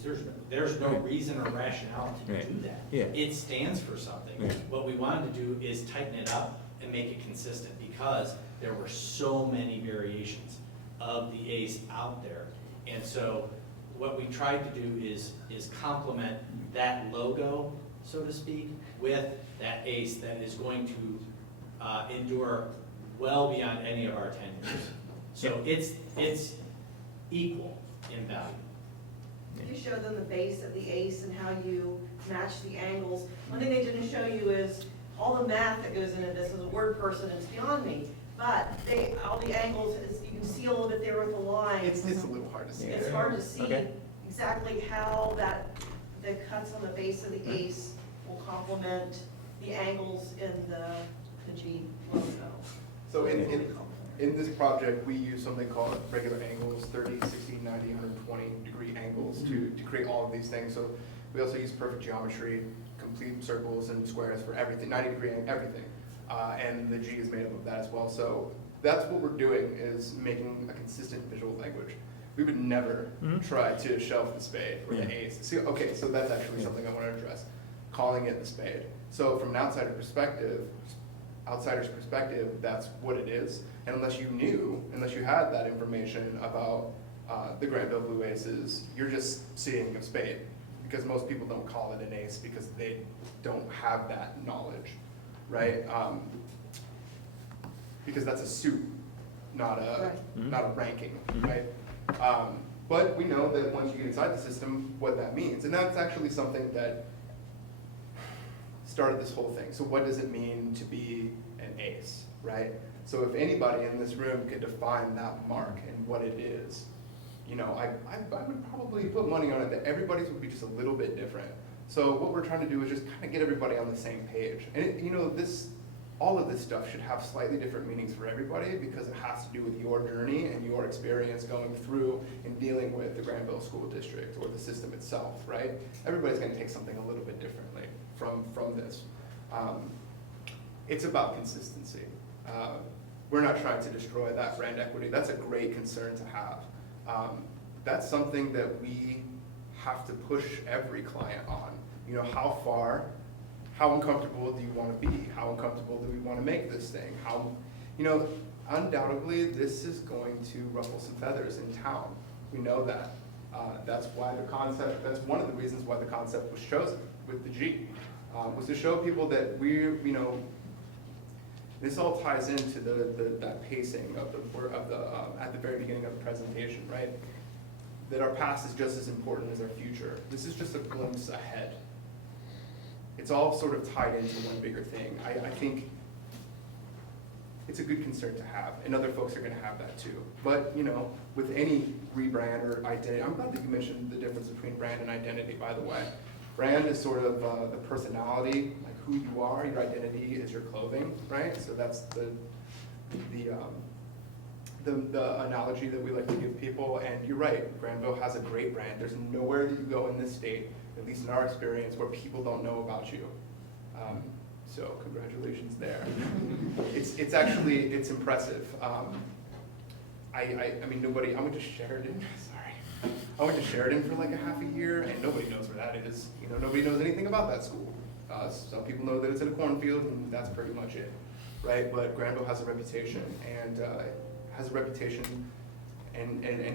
There's no reason or rationale to do that. It stands for something. What we wanted to do is tighten it up and make it consistent because there were so many variations of the ACE out there. And so what we tried to do is complement that logo, so to speak, with that ACE that is going to endure well beyond any of our tenures. So it's equal in value. You show them the base of the ACE and how you match the angles. One thing they didn't show you is all the math that goes into this. As a word person, it's beyond me. But all the angles, you can see a little bit there with the lines. It's a little hard to see. It's hard to see exactly how the cuts on the base of the ACE will complement the angles in the G logo. So in this project, we use something called regular angles, 30, 60, 90, 120 degree angles to create all of these things. So we also use perfect geometry, complete circles and squares for everything, 90 degree everything. And the G is made up of that as well. So that's what we're doing, is making a consistent visual language. We would never try to shelf the spade or the ACE. See, okay, so that's actually something I want to address, calling it the spade. So from an outsider's perspective, that's what it is. And unless you had that information about the Granville Blue Aces, you're just seeing a spade, because most people don't call it an ace because they don't have that knowledge, right? Because that's a suit, not a ranking, right? But we know that once you get inside the system, what that means, and that's actually something that started this whole thing. So what does it mean to be an ace, right? So if anybody in this room could define that mark and what it is, you know, I would probably put money on it that everybody's would be just a little bit different. So what we're trying to do is just kind of get everybody on the same page. And you know, all of this stuff should have slightly different meanings for everybody, because it has to do with your journey and your experience going through and dealing with the Granville School District or the system itself, right? Everybody's going to take something a little bit differently from this. It's about consistency. We're not trying to destroy that brand equity. That's a great concern to have. That's something that we have to push every client on. You know, how uncomfortable do you want to be? How uncomfortable do we want to make this thing? You know, undoubtedly this is going to ruffle some feathers in town. We know that. That's why the concept, that's one of the reasons why the concept was chosen with the G, was to show people that we're, you know, this all ties into that pacing of at the very beginning of the presentation, right? That our past is just as important as our future. This is just a glimpse ahead. It's all sort of tied into one bigger thing. I think it's a good concern to have, and other folks are gonna have that too. But, you know, with any rebrand or identity, I'm glad that you mentioned the difference between brand and identity, by the way. Brand is sort of the personality, like who you are. Your identity is your clothing, right? So that's the analogy that we like to give people. And you're right, Granville has a great brand. There's nowhere that you go in this state, at least in our experience, where people don't know about you. So congratulations there. It's actually, it's impressive. I mean, nobody, I went to Sheridan, sorry. I went to Sheridan for like a half a year, and nobody knows where that is. You know, nobody knows anything about that school. Some people know that it's in a cornfield, and that's pretty much it, right? But Granville has a reputation, and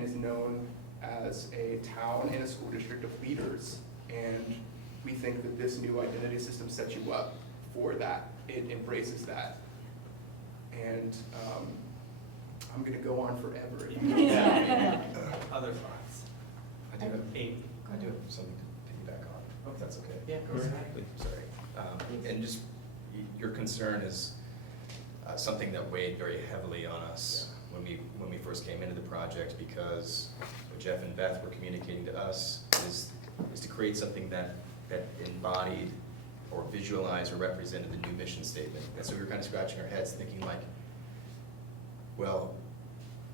is known as a town and a school district of leaders. And we think that this new identity system sets you up for that. It embraces that. And I'm gonna go on forever. Other thoughts? I do have something to piggyback on, if that's okay. Yeah, go ahead. Sorry. And just, your concern is something that weighed very heavily on us when we first came into the project, because what Jeff and Beth were communicating to us is to create something that embodied or visualized or represented the new mission statement. And so we were kind of scratching our heads thinking like, well,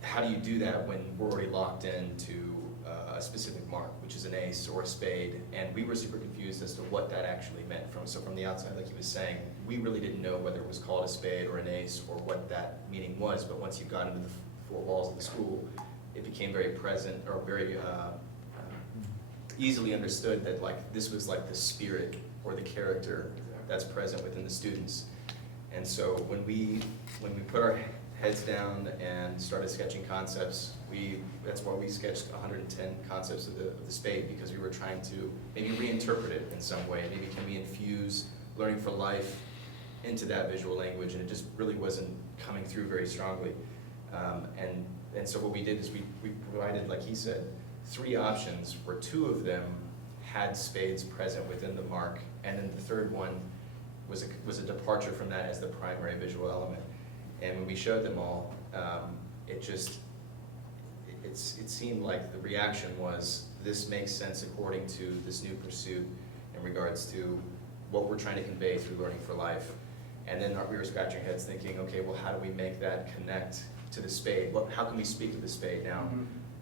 how do you do that when we're already locked into a specific mark, which is an ace or a spade? And we were super confused as to what that actually meant. So from the outside, like he was saying, we really didn't know whether it was called a spade or an ace or what that meaning was. But once you got into the four walls of the school, it became very present, or very easily understood that like this was like the spirit or the character that's present within the students. And so when we put our heads down and started sketching concepts, that's why we sketched 110 concepts of the spade, because we were trying to maybe reinterpret it in some way. Maybe can we infuse learning for life into that visual language, and it just really wasn't coming through very strongly. And so what we did is we provided, like he said, 3 options where 2 of them had spades present within the mark, and then the third one was a departure from that as the primary visual element. And when we showed them all, it seemed like the reaction was, this makes sense according to this new pursuit in regards to what we're trying to convey through learning for life. And then we were scratching our heads thinking, okay, well, how do we make that connect to the spade? How can we speak to the spade now?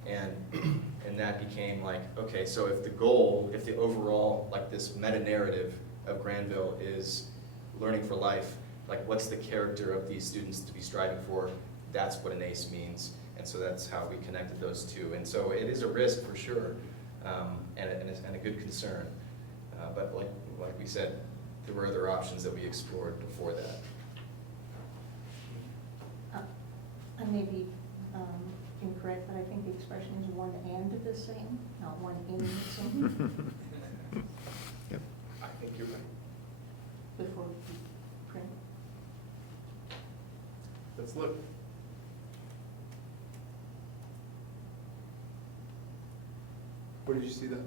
Mm-hmm. And that became like, okay, so if the overall, like this meta-narrative of Granville is learning for life, like what's the character of these students to be striving for? That's what an ACE means. And so that's how we connected those 2. And so it is a risk for sure, and a good concern. But like we said, there were other options that we explored before that. I may be incorrect, but I think the expression is one and the same, not one in the same. I think you're right. Before we print. Let's look. Where did you see that?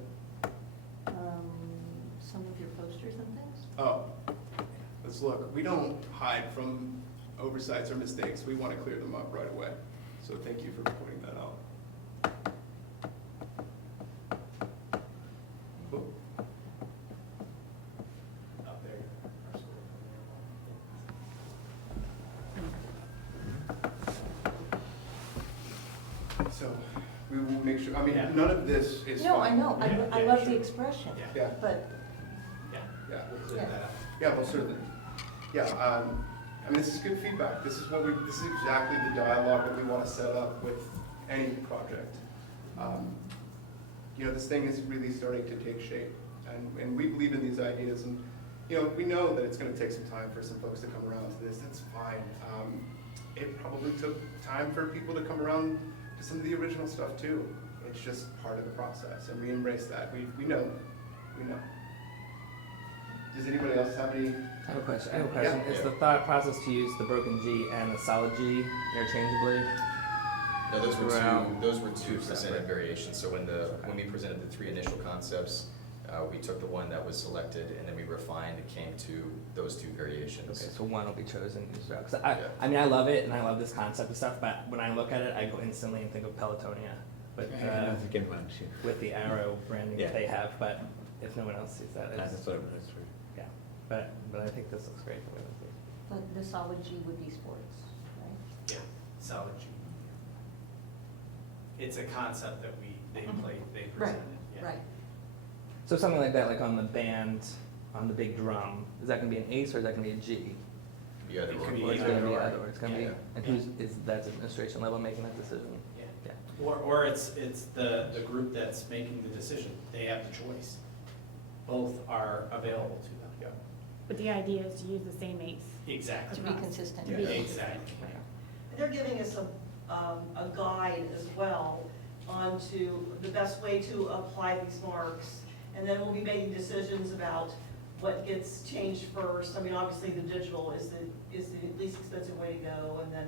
Some of your posters and things. Oh, let's look. We don't hide from oversights or mistakes. We want to clear them up right away. So thank you for pointing that out. Cool. Up there. So we will make sure, I mean, none of this is No, I fun. know, I love the expression, Yeah. but Yeah. Yeah. Yeah, well, certainly. Yeah, I mean, this is good feedback. This is exactly the dialogue that we want to set up with any project. You know, this thing is really starting to take shape, and we believe in these ideas, and, you know, we know that it's going to take some time for some folks to come around to this. That's fine. It probably took time for people to come around to some of the original stuff too. It It's just part of the process, and we embrace that. We know. Does anybody else have any? I have a question. Yeah. Is the thought process to use the broken G and the solid G interchangeably? No, Throughout. those were two presented variations. So when we presented the three initial concepts, we took the one that was selected and then we refined and came to those two variations. Okay, so one will be chosen. Because Yeah. I mean, I love it and I love this concept and stuff, but when I look at it, I go instantly and think of Pelotonia with, That's a good one, too. with the arrow branding Yeah. that they have, but if no one else sees that, That's it's, what it was for. yeah. But I think this looks great the way this is. But the solid G would be sports, right? Yeah, solid G. It's a concept that they presented, yeah. Right. So something like that, like on the band, on the big drum, is that gonna be an ace or is that gonna be a G? Yeah, It could be Or it's either gonna be or. either, or it's gonna be, Yeah. and that's administration level making that decision? Yeah. Yeah. Or it's the group that's making the decision, they have the choice. Both are available to them. But the idea is to use the same ACE. Exactly. To be consistent. To be Exactly. And they're giving us a guide as well onto the best way to apply these marks. And then we'll be making decisions about what gets changed first. I mean, obviously, the digital is the least expensive way to go, and then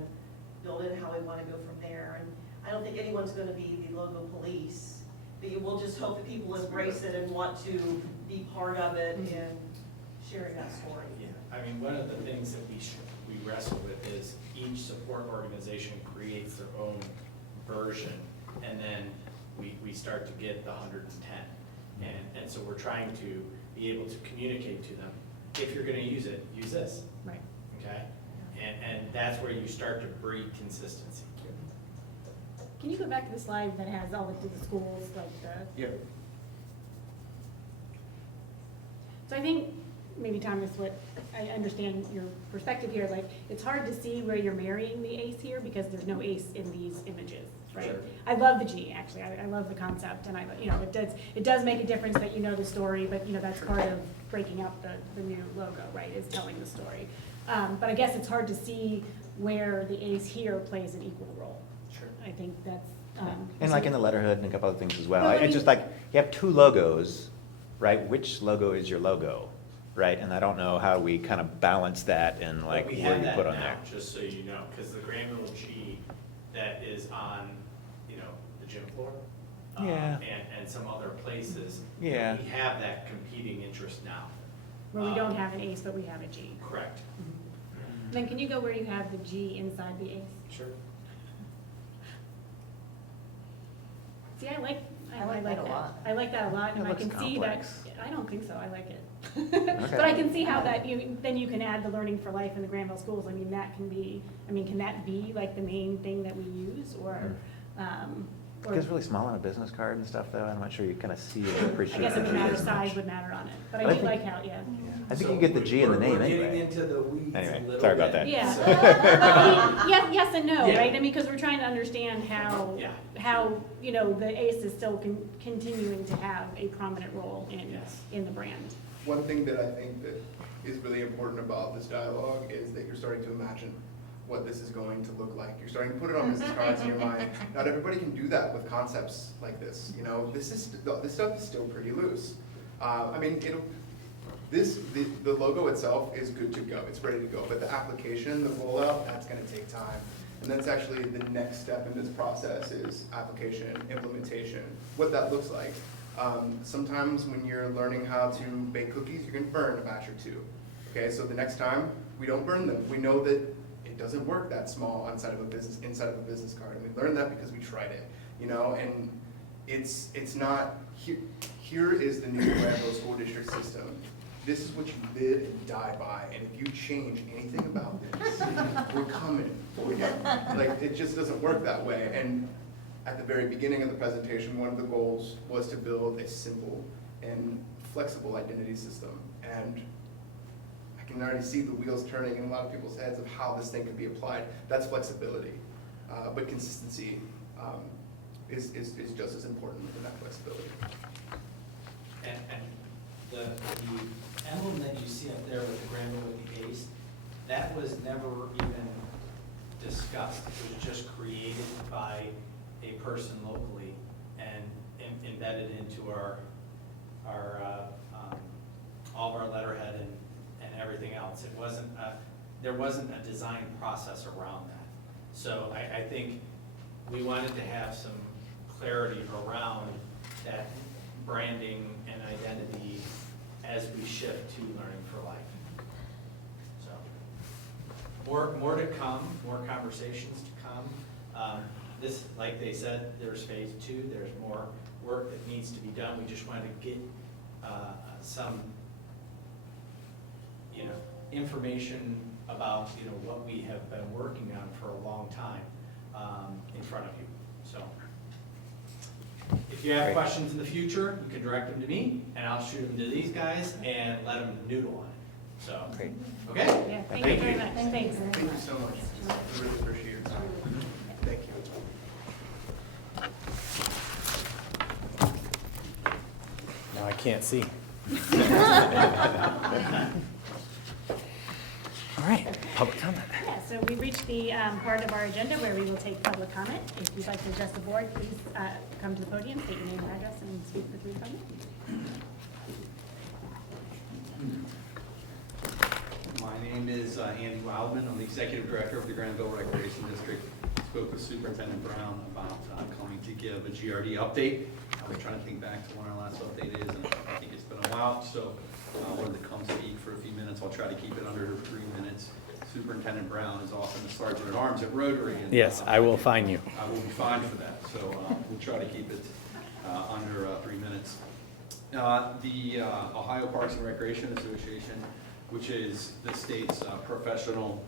build in how we want to go from there. And I don't think anyone's going to be the logo police, but we'll just hope that people embrace it and want to be part of it and sharing that story. Yeah, I mean, one of the things that we wrestle with is each support organization creates their own version, and then we start to get the 110. And so we're trying to be able to communicate to them, if you're gonna use it, use this, Right. okay? And that's where you start to breed consistency. Can you go back to the slide that has all the schools, like the? Yeah. So I think, maybe Thomas, what, I understand your perspective here, like, it's hard to see where you're marrying the ACE here because there's no ACE in these images, right? Sure. I love the G, actually, I love the concept, and it does make a difference that you know the story, but, that's part of breaking up the new logo, right, is telling the story. But I guess it's hard to see where the ACE here plays an equal role. Sure. I think that's. And like in the letterhood and a couple other things as well. No, I It's mean- just like, you have two logos, right? Which logo is your logo, right? And I don't know how we kind of balance that and like But we where have you that put on now, there. just so you know, because the Granville G that is on, the gym floor. Yeah. And some other places. Yeah. We have that competing interest now. Where we don't have an ACE, but we have a G. Correct. Then can you go where you have the G inside the ACE? Sure. See, I like that a lot. I like that a lot, and It I looks can see that, complex. I don't think so, I like it. But I can see how that, then you can add the learning for life in the Granville schools, I mean, can that be like the main thing that we use, or? It gets really small on a business card and stuff though, I'm not sure you kind of see it or I appreciate it. guess it would matter, as much. size would matter on it, but I I do think- like how, yeah. I think you get the G in the name We're anyway. getting into the weeds a Anyway, little sorry about bit, that. Yeah. so- I mean, yes and no, Yeah. right? I mean, because we're trying to understand how, Yeah. the ACE is still continuing to have a prominent role Yes. in the brand. One thing that I think that is really important about this dialogue is that you're starting to imagine what this is going to look like. You're starting to put it on business cards in your mind. Not everybody can do that with concepts like this. This stuff is still pretty loose. The logo itself is good to go. It's ready to go. But the application, the rollout, that's going to take time. And that's actually the next step in this process is application, implementation, what that looks like. Sometimes when you're learning how to bake cookies, you're going to burn a batch or two. Okay, so the next time we don't burn them. We know that it doesn't work that small inside of a business card, and we learned that because we tried it. And it's not here is the new Granville School District system. This is what you live and die by, and if you change anything about this, we're coming for you. Like, it just doesn't work that way. And at the very beginning of the presentation, one of the goals was to build a simple and flexible identity system. And I can already see the wheels turning in a lot of people's heads of how this thing could be applied. That's flexibility, but consistency is just as important in that flexibility. And the emblem that you see up there with the Granville with the ACE, that was never even discussed. It was just created by a person locally embedded into our all of our letterhead and everything else. It wasn't there wasn't a design process around that. So I think we wanted to have some clarity around that branding and identity as we shift to Learning for Life. So more to come, more conversations to come. This, like they said, there's phase 2. There's more work that needs to be done. We just wanted to get some, information about, what we have been working on for a long time in front of you. So if you have Great. questions in the future, you can direct them to me, and I'll shoot them to these guys and let them noodle on it. So, Great. okay? Yeah, thank you very much. Thanks. Thank you so much. I really appreciate your time. Thank you. Now I can't see. All right, public comment. Yeah, so we reached the part of our agenda where we will take public comment. If you'd like to address the board, please come to the podium, state your name and address, and speak for 3 minutes. My name is Andy Wildman. I'm the Executive Director of the Granville Recreation District. Spoke with Superintendent Brown about coming to give a GRD update. I was trying to think back to when our last update is, and I think it's been a while, so I wanted to come speak for a few minutes. I'll try to keep it under 3 minutes. Superintendent Brown is often the sergeant at arms at Rotary. And, Yes, I will find you. I will be fine for that, so we'll try to keep it under 3 minutes. The Ohio Parks and Recreation Association, which is the state's professional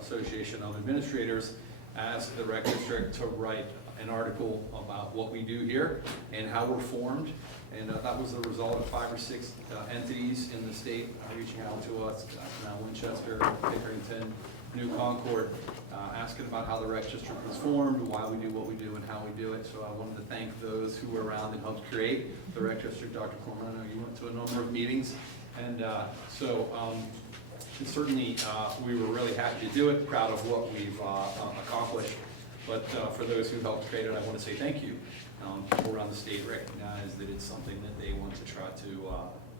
association of administrators, asked the rec district to write an article about what we do here and how we're formed. And that was the result of 5 or 6 entities in the state reaching out to us, now Winchester, Pickerington, New Concord, asking about how the rec district was formed, why we do what we do, and how we do it. So I wanted to thank those who were around and helped create the rec district. Dr. Corman, I know you went to a number of meetings. And certainly we were really happy to do it, proud of what we've accomplished. But for those who helped create it, I want to say thank you. People around the state recognize that it's something that they want to try to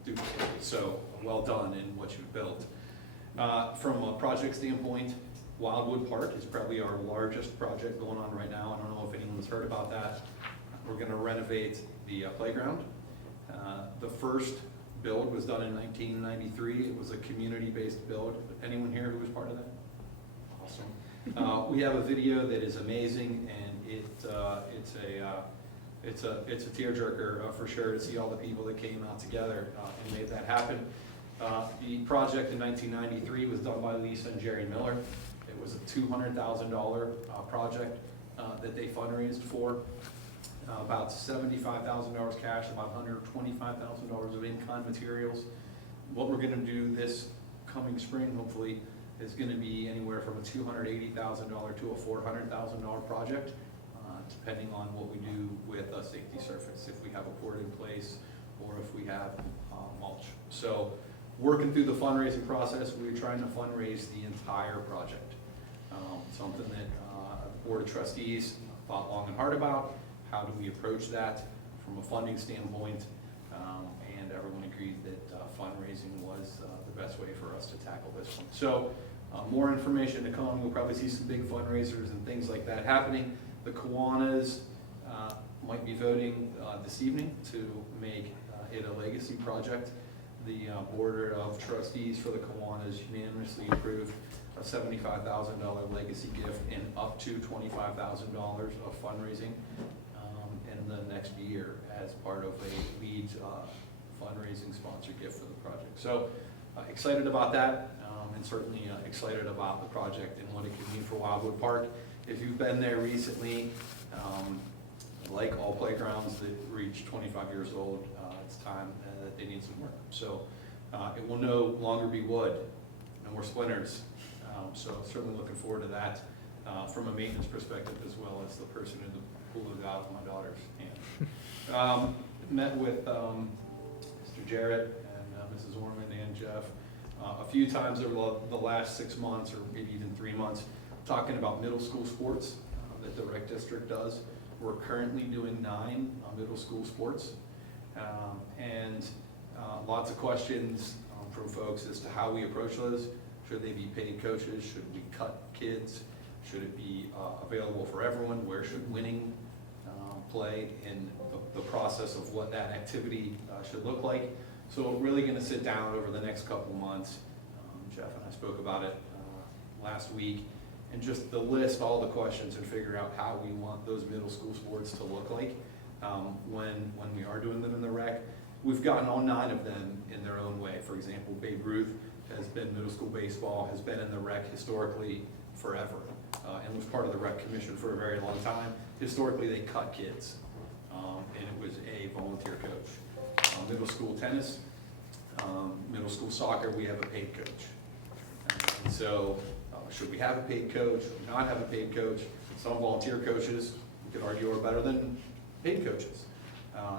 duplicate. So well done in what you've built. From a project standpoint, Wildwood Park is probably our largest project going on right now. I don't know if anyone's heard about that. We're going to renovate the playground. The first build was done in 1993. It was a community-based build. Anyone here who was part of that? Awesome. We have a video that is amazing, and it's a tearjerker for sure to see all the people that came out together and made that happen. The project in 1993 was done by Lisa and Jerry Miller. It was a $200,000 project that they fundraised for. About $75,000 cash, about $125,000 of in-kind materials. What we're going to do this coming spring, hopefully, is going to be anywhere from a $280,000 to a $400,000 project, depending on what we do with a safety surface, if we have a port in place or if we have mulch. So working through the fundraising process, we're trying to fundraise the entire project. Something that the Board of Trustees thought long and hard about. How do we approach that from a funding standpoint? And everyone agreed that fundraising was the best way for us to tackle this one. So more information to come. We'll probably see some big fundraisers and things like that happening. The Kiwanis might be voting this evening to make it a legacy project. The Board of Trustees for the Kiwanis unanimously approved a $75,000 legacy gift and up to $25,000 of fundraising in the next year as part of a lead fundraising sponsor gift for the project. So excited about that, and certainly excited about the project and what it can mean for Wildwood Park. If you've been there recently, like all playgrounds that reach 25 years old, it's time that they need some work. So it will no longer be wood, no more splinters. So certainly looking forward to that from a maintenance perspective, as well as the person in the pool who got my daughter's hand. Met with Mr. Jarrett and Mrs. Orman and Jeff a few times over the last 6 months, or maybe even 3 months, talking about middle school sports that the rec district does. We're currently doing 9 middle school sports. And lots of questions from folks as to how we approach those. Should they be paid coaches? Should we cut kids? Should it be available for everyone? Where should winning play in the process of what that activity should look like? So we're really going to sit down over the next couple months. Jeff and I spoke about it last week, and just to list all the questions and figure out how we want those middle school sports to look like when we are doing them in the rec. We've gotten all 9 of them in their own way. For example, Babe Ruth has been middle school baseball, has been in the rec historically forever, and was part of the rec commission for a very long time. Historically, they cut kids, and it was a volunteer coach. Middle school tennis, middle school soccer, we have a paid coach. And so, should we have a paid coach? Should we not have a paid coach? Some volunteer coaches, you could argue, are better than paid coaches.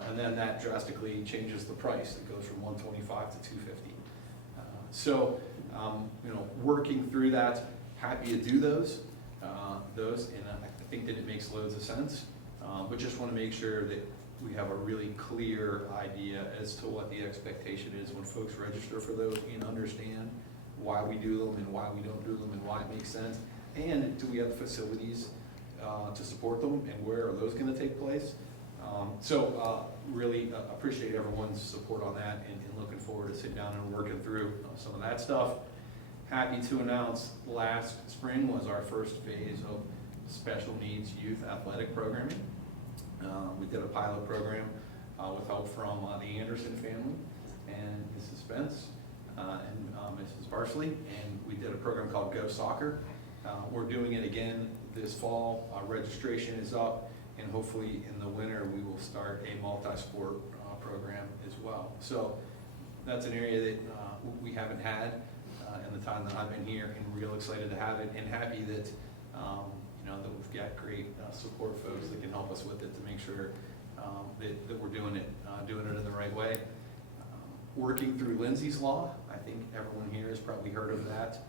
And then that drastically changes the price. It goes from $125 to $250. Working through that, happy to do those, and I think that it makes loads of sense. But just want to make sure that we have a really clear idea as to what the expectation is when folks register for those, and understand why we do them and why we don't do them and why it makes sense. And do we have the facilities to support them, and where are those going to take place? Really appreciate everyone's support on that, and looking forward to sitting down and working through some of that stuff. Happy to announce last spring was our first phase of special needs youth athletic programming. We did a pilot program with help from the Anderson family and Mrs. Spence and Mrs. Barsley, and we did a program called Go Soccer. We're doing it again this fall. Registration is up, and hopefully in the winter we will start a multi-sport program as well. So that's an area that we haven't had in the time that I've been here, and real excited to have it, and happy that that we've got great support folks that can help us with it to make sure that we're doing it in the right way. Working through Lindsay's Law, I think everyone here has probably heard of that.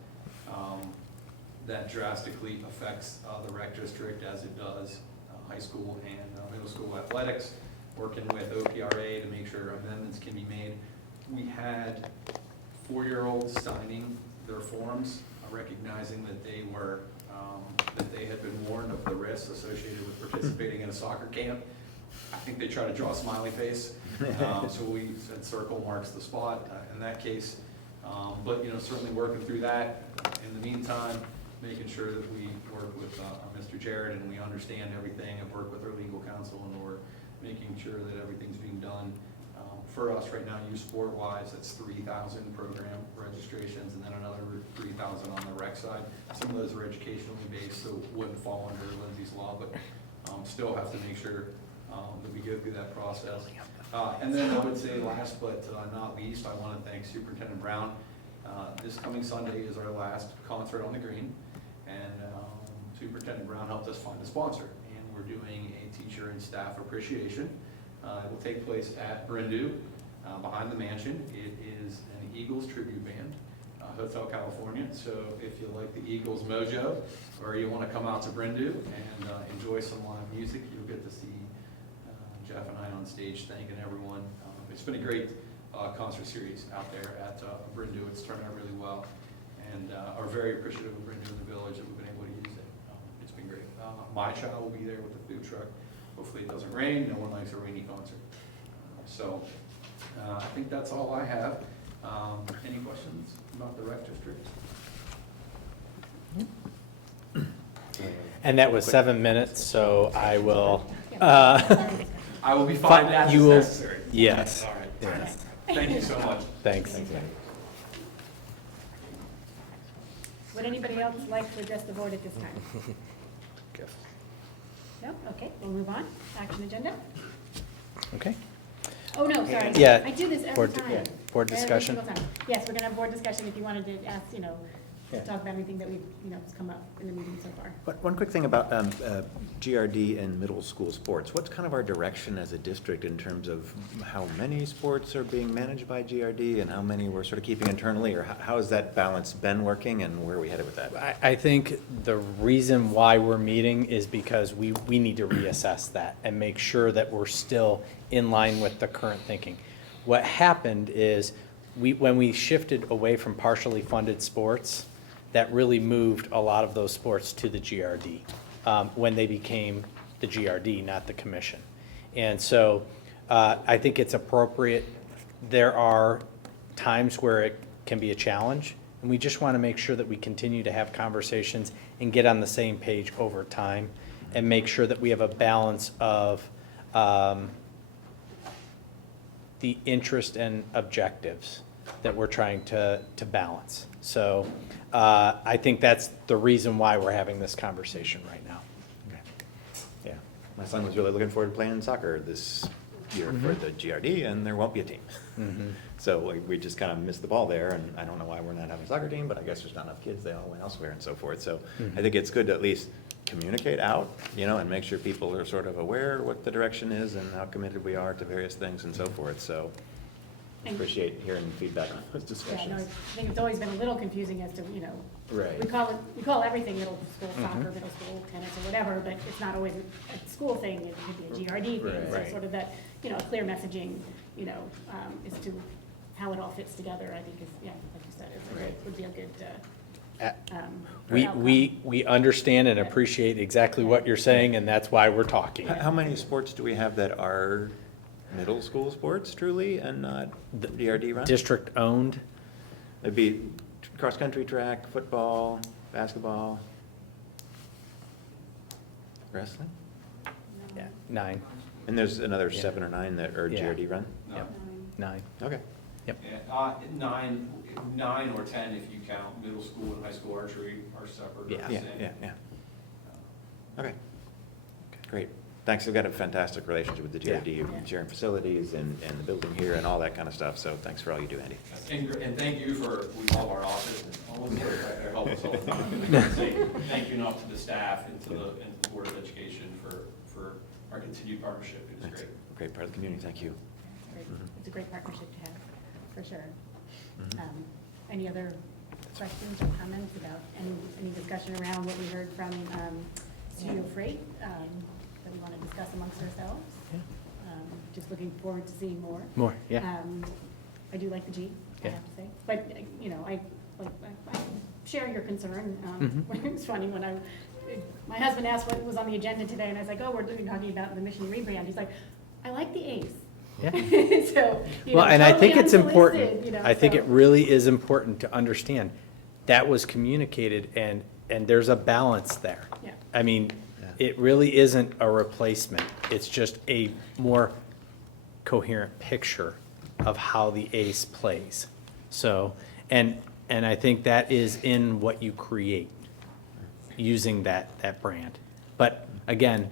That drastically affects the rec district, as it does high school and middle school athletics. Working with OPRA to make sure amendments can be made. We had 4-year-olds signing their forms, recognizing that they were that they had been warned of the risks associated with participating in a soccer camp. I think they try to draw a smiley face, so we said circle marks the spot in that case. But certainly working through that. In the meantime, making sure that we work with Mr. Jarrett, and we understand everything, and work with our legal counsel, and we're making sure that everything's being done. For us right now, youth sport-wise, that's 3,000 program registrations, and then another 3,000 on the rec side. Some of those are educationally based, so wouldn't fall under Lindsay's Law, but still have to make sure that we go through that process. And then I would say last but not least, I want to thank Superintendent Brown. This coming Sunday is our last concert on the green, and Superintendent Brown helped us find a sponsor, and we're doing a teacher and staff appreciation. It will take place at Brindou, behind the mansion. It is an Eagles tribute band, Hotel California. So if you like the Eagles mojo, or you want to come out to Brindou and enjoy some live music, you'll get to see Jeff and I on stage thanking everyone. It's been a great concert series out there at Brindou. It's turned out really well, and are very appreciative of Brindou and the village that we've been able to use it. It's been great. My child will be there with the food truck. Hopefully it doesn't rain. No one likes a rainy concert. I think that's all I have. Any questions about the rec district? And that was 7 minutes, so I will. I will be 5 minutes as necessary. Yes. All right. Yes. Thank you so much. Thanks. Would anybody else like to address the board at this time? No? Okay, we'll move on. Action agenda? Okay. Oh, no, sorry. Yeah. I do this every Board- time. yeah, board Every discussion. single time. Yes, we're gonna have board discussion if you wanted to ask, Yeah. talk about anything that we've, has come up in the meeting so far. But one quick thing about GRD and middle school sports. What's kind of our direction as a district in terms of how many sports are being managed by GRD and how many we're sort of keeping internally? Or how has that balance been working and where are we headed with that? I think the reason why we're meeting is because we need to reassess that and make sure that we're still in line with the current thinking. What happened is when we shifted away from partially funded sports, that really moved a lot of those sports to the GRD when they became the GRD, not the commission. And so I think it's appropriate. There are times where it can be a challenge, and we just want to make sure that we continue to have conversations and get on the same page over time and make sure that we have a balance of the interest and objectives that we're trying to balance. So I think that's the reason why we're having this conversation right now. Okay. Yeah, my son was really looking forward to playing soccer this year for the GRD, and there won't be a team. So we just kind of missed the ball there, and I don't know why we're not having a soccer team, but I guess there's not enough kids, they all went elsewhere and so forth. So I think it's good to at least communicate out, and make sure people are sort of aware what the direction is and how committed we are to various things and so forth. So appreciate hearing feedback on those discussions. Yeah, no, I think it's always been a little confusing as to, Right. we call everything middle school soccer, middle school tennis or whatever, but it's not always a school thing, it could be a GRD thing. So Right. sort of that, clear messaging, as to how it all fits together, I think is, like you said, would be a good, We understand and appreciate exactly what you're saying, and that's why we're talking. How many sports do we have that are middle school sports truly and not DRD run? District owned? It'd be cross-country track, football, basketball, wrestling? Yeah, 9. And there's another Yeah. 7 or 9 that are Yeah. GRD run? Yep. 9. Okay. Yep. Yeah, 9 or 10 if you count middle school and high school archery are separate. Yeah. Yeah. Okay, great. Thanks, we've got a fantastic relationship with the GRD, Yeah. sharing facilities and the building here and all that kind of stuff, so thanks for all you do, Andy. And thank you for, we love our office, and all of those back there help us all the time. I can say thank you enough to the staff and to the Board of Education for our continued partnership. It is That's great. a great part of the community, thank you. it's a great partnership to have, for sure. Mhm. Any other questions or comments about any discussion around what we heard from Studio Freight that we want to discuss amongst ourselves? Just looking forward to seeing more. More, yeah. I do like the Jeep, I Yeah. have to say. But, I share your concern. It was funny when my husband asked what was on the agenda today, and I was like, we're talking about the mission rebrand. He's like, I like the ACE. Yeah. So, Well, and I think totally it's important, unsolicited, I think so- it really is important to understand that was communicated and there's a balance there. Yeah. I mean, it really isn't a replacement. It's just a more coherent picture of how the ACE plays. So, and I think that is in what you create, using that brand. But again,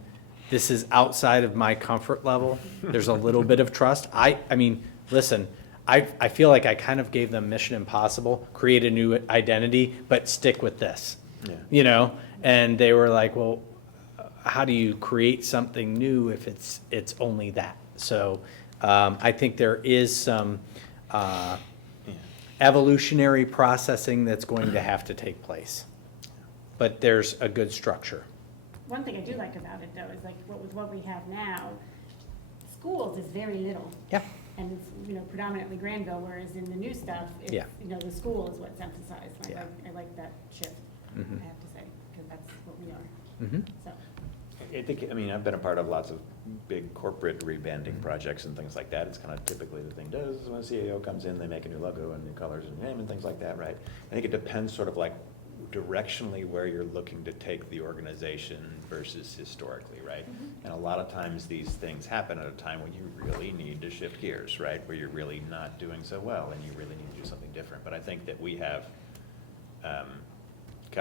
this is outside of my comfort level. There's a little bit of trust. I mean, listen, I feel like I kind of gave them Mission Impossible, create a new identity, but stick with this. Yeah. And they were like, well, how do you create something new if it's only that? So I think there is some evolutionary processing that's going to have to take place. But there's a good structure. One thing I do like about it, though, is like with what we have now, schools is very little. Yeah. And it's, predominantly Granville, whereas in the new stuff, it's, Yeah. The school is what's emphasized. And Yeah. I like that shift, Mhm. I have to say, because that's what we are, Mhm. so. I've been a part of lots of big corporate rebranding projects and things like that. It's kind of typically the thing does, is when a CAO comes in, they make a new logo and new colors and name and things like that, right? I think it depends sort of like directionally where you're looking to take the organization versus historically, right? And a lot of times these things happen at a time when you really need to shift gears, right? Where you're really not doing so well and you really need to do something different. But I think that we have kind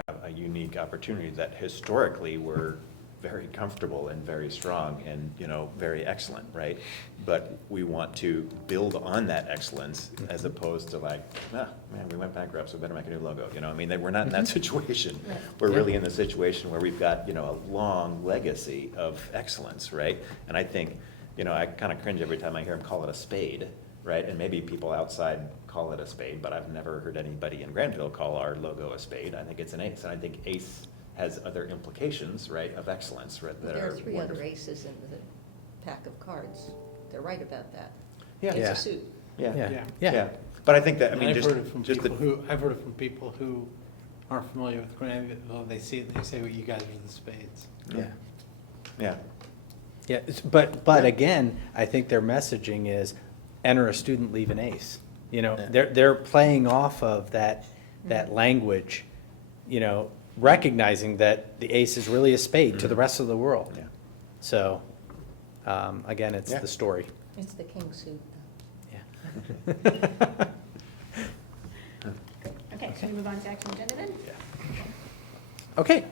of a unique opportunity that historically we're very comfortable and very strong and, you know, very excellent, right? But we want to build on that excellence as opposed to like, man, we went bankrupt, so we better make a new logo, you know? I mean, we're not in that situation. We're really in the situation where we've got, you know, a long legacy of excellence, right? And I think, you know, I kind of cringe every time I hear them call it a spade, right? And maybe people outside call it a spade, but I've never heard anybody in Granville call our logo a spade. I think it's an ace, and I think ace has other implications, right, of excellence, right? that There are three wonderful. other aces in the pack of cards. They're right about that. Yeah. It's a suit. Yeah, Yeah. yeah. But I think that, I mean, I've just, heard it from just the, people who, I've heard it from people who aren't familiar with Granville, they see it, they say, well, you guys are the spades. Yeah. yeah, Yeah, but again, I think their messaging is enter a student, leave an ace. You know, they're playing off of that language, you know, recognizing that the ace is really a spade to the rest of the world. Yeah. So, again, it's Yeah. the story. It's the king suit. Yeah. Okay, should we move on to action agenda then? Okay,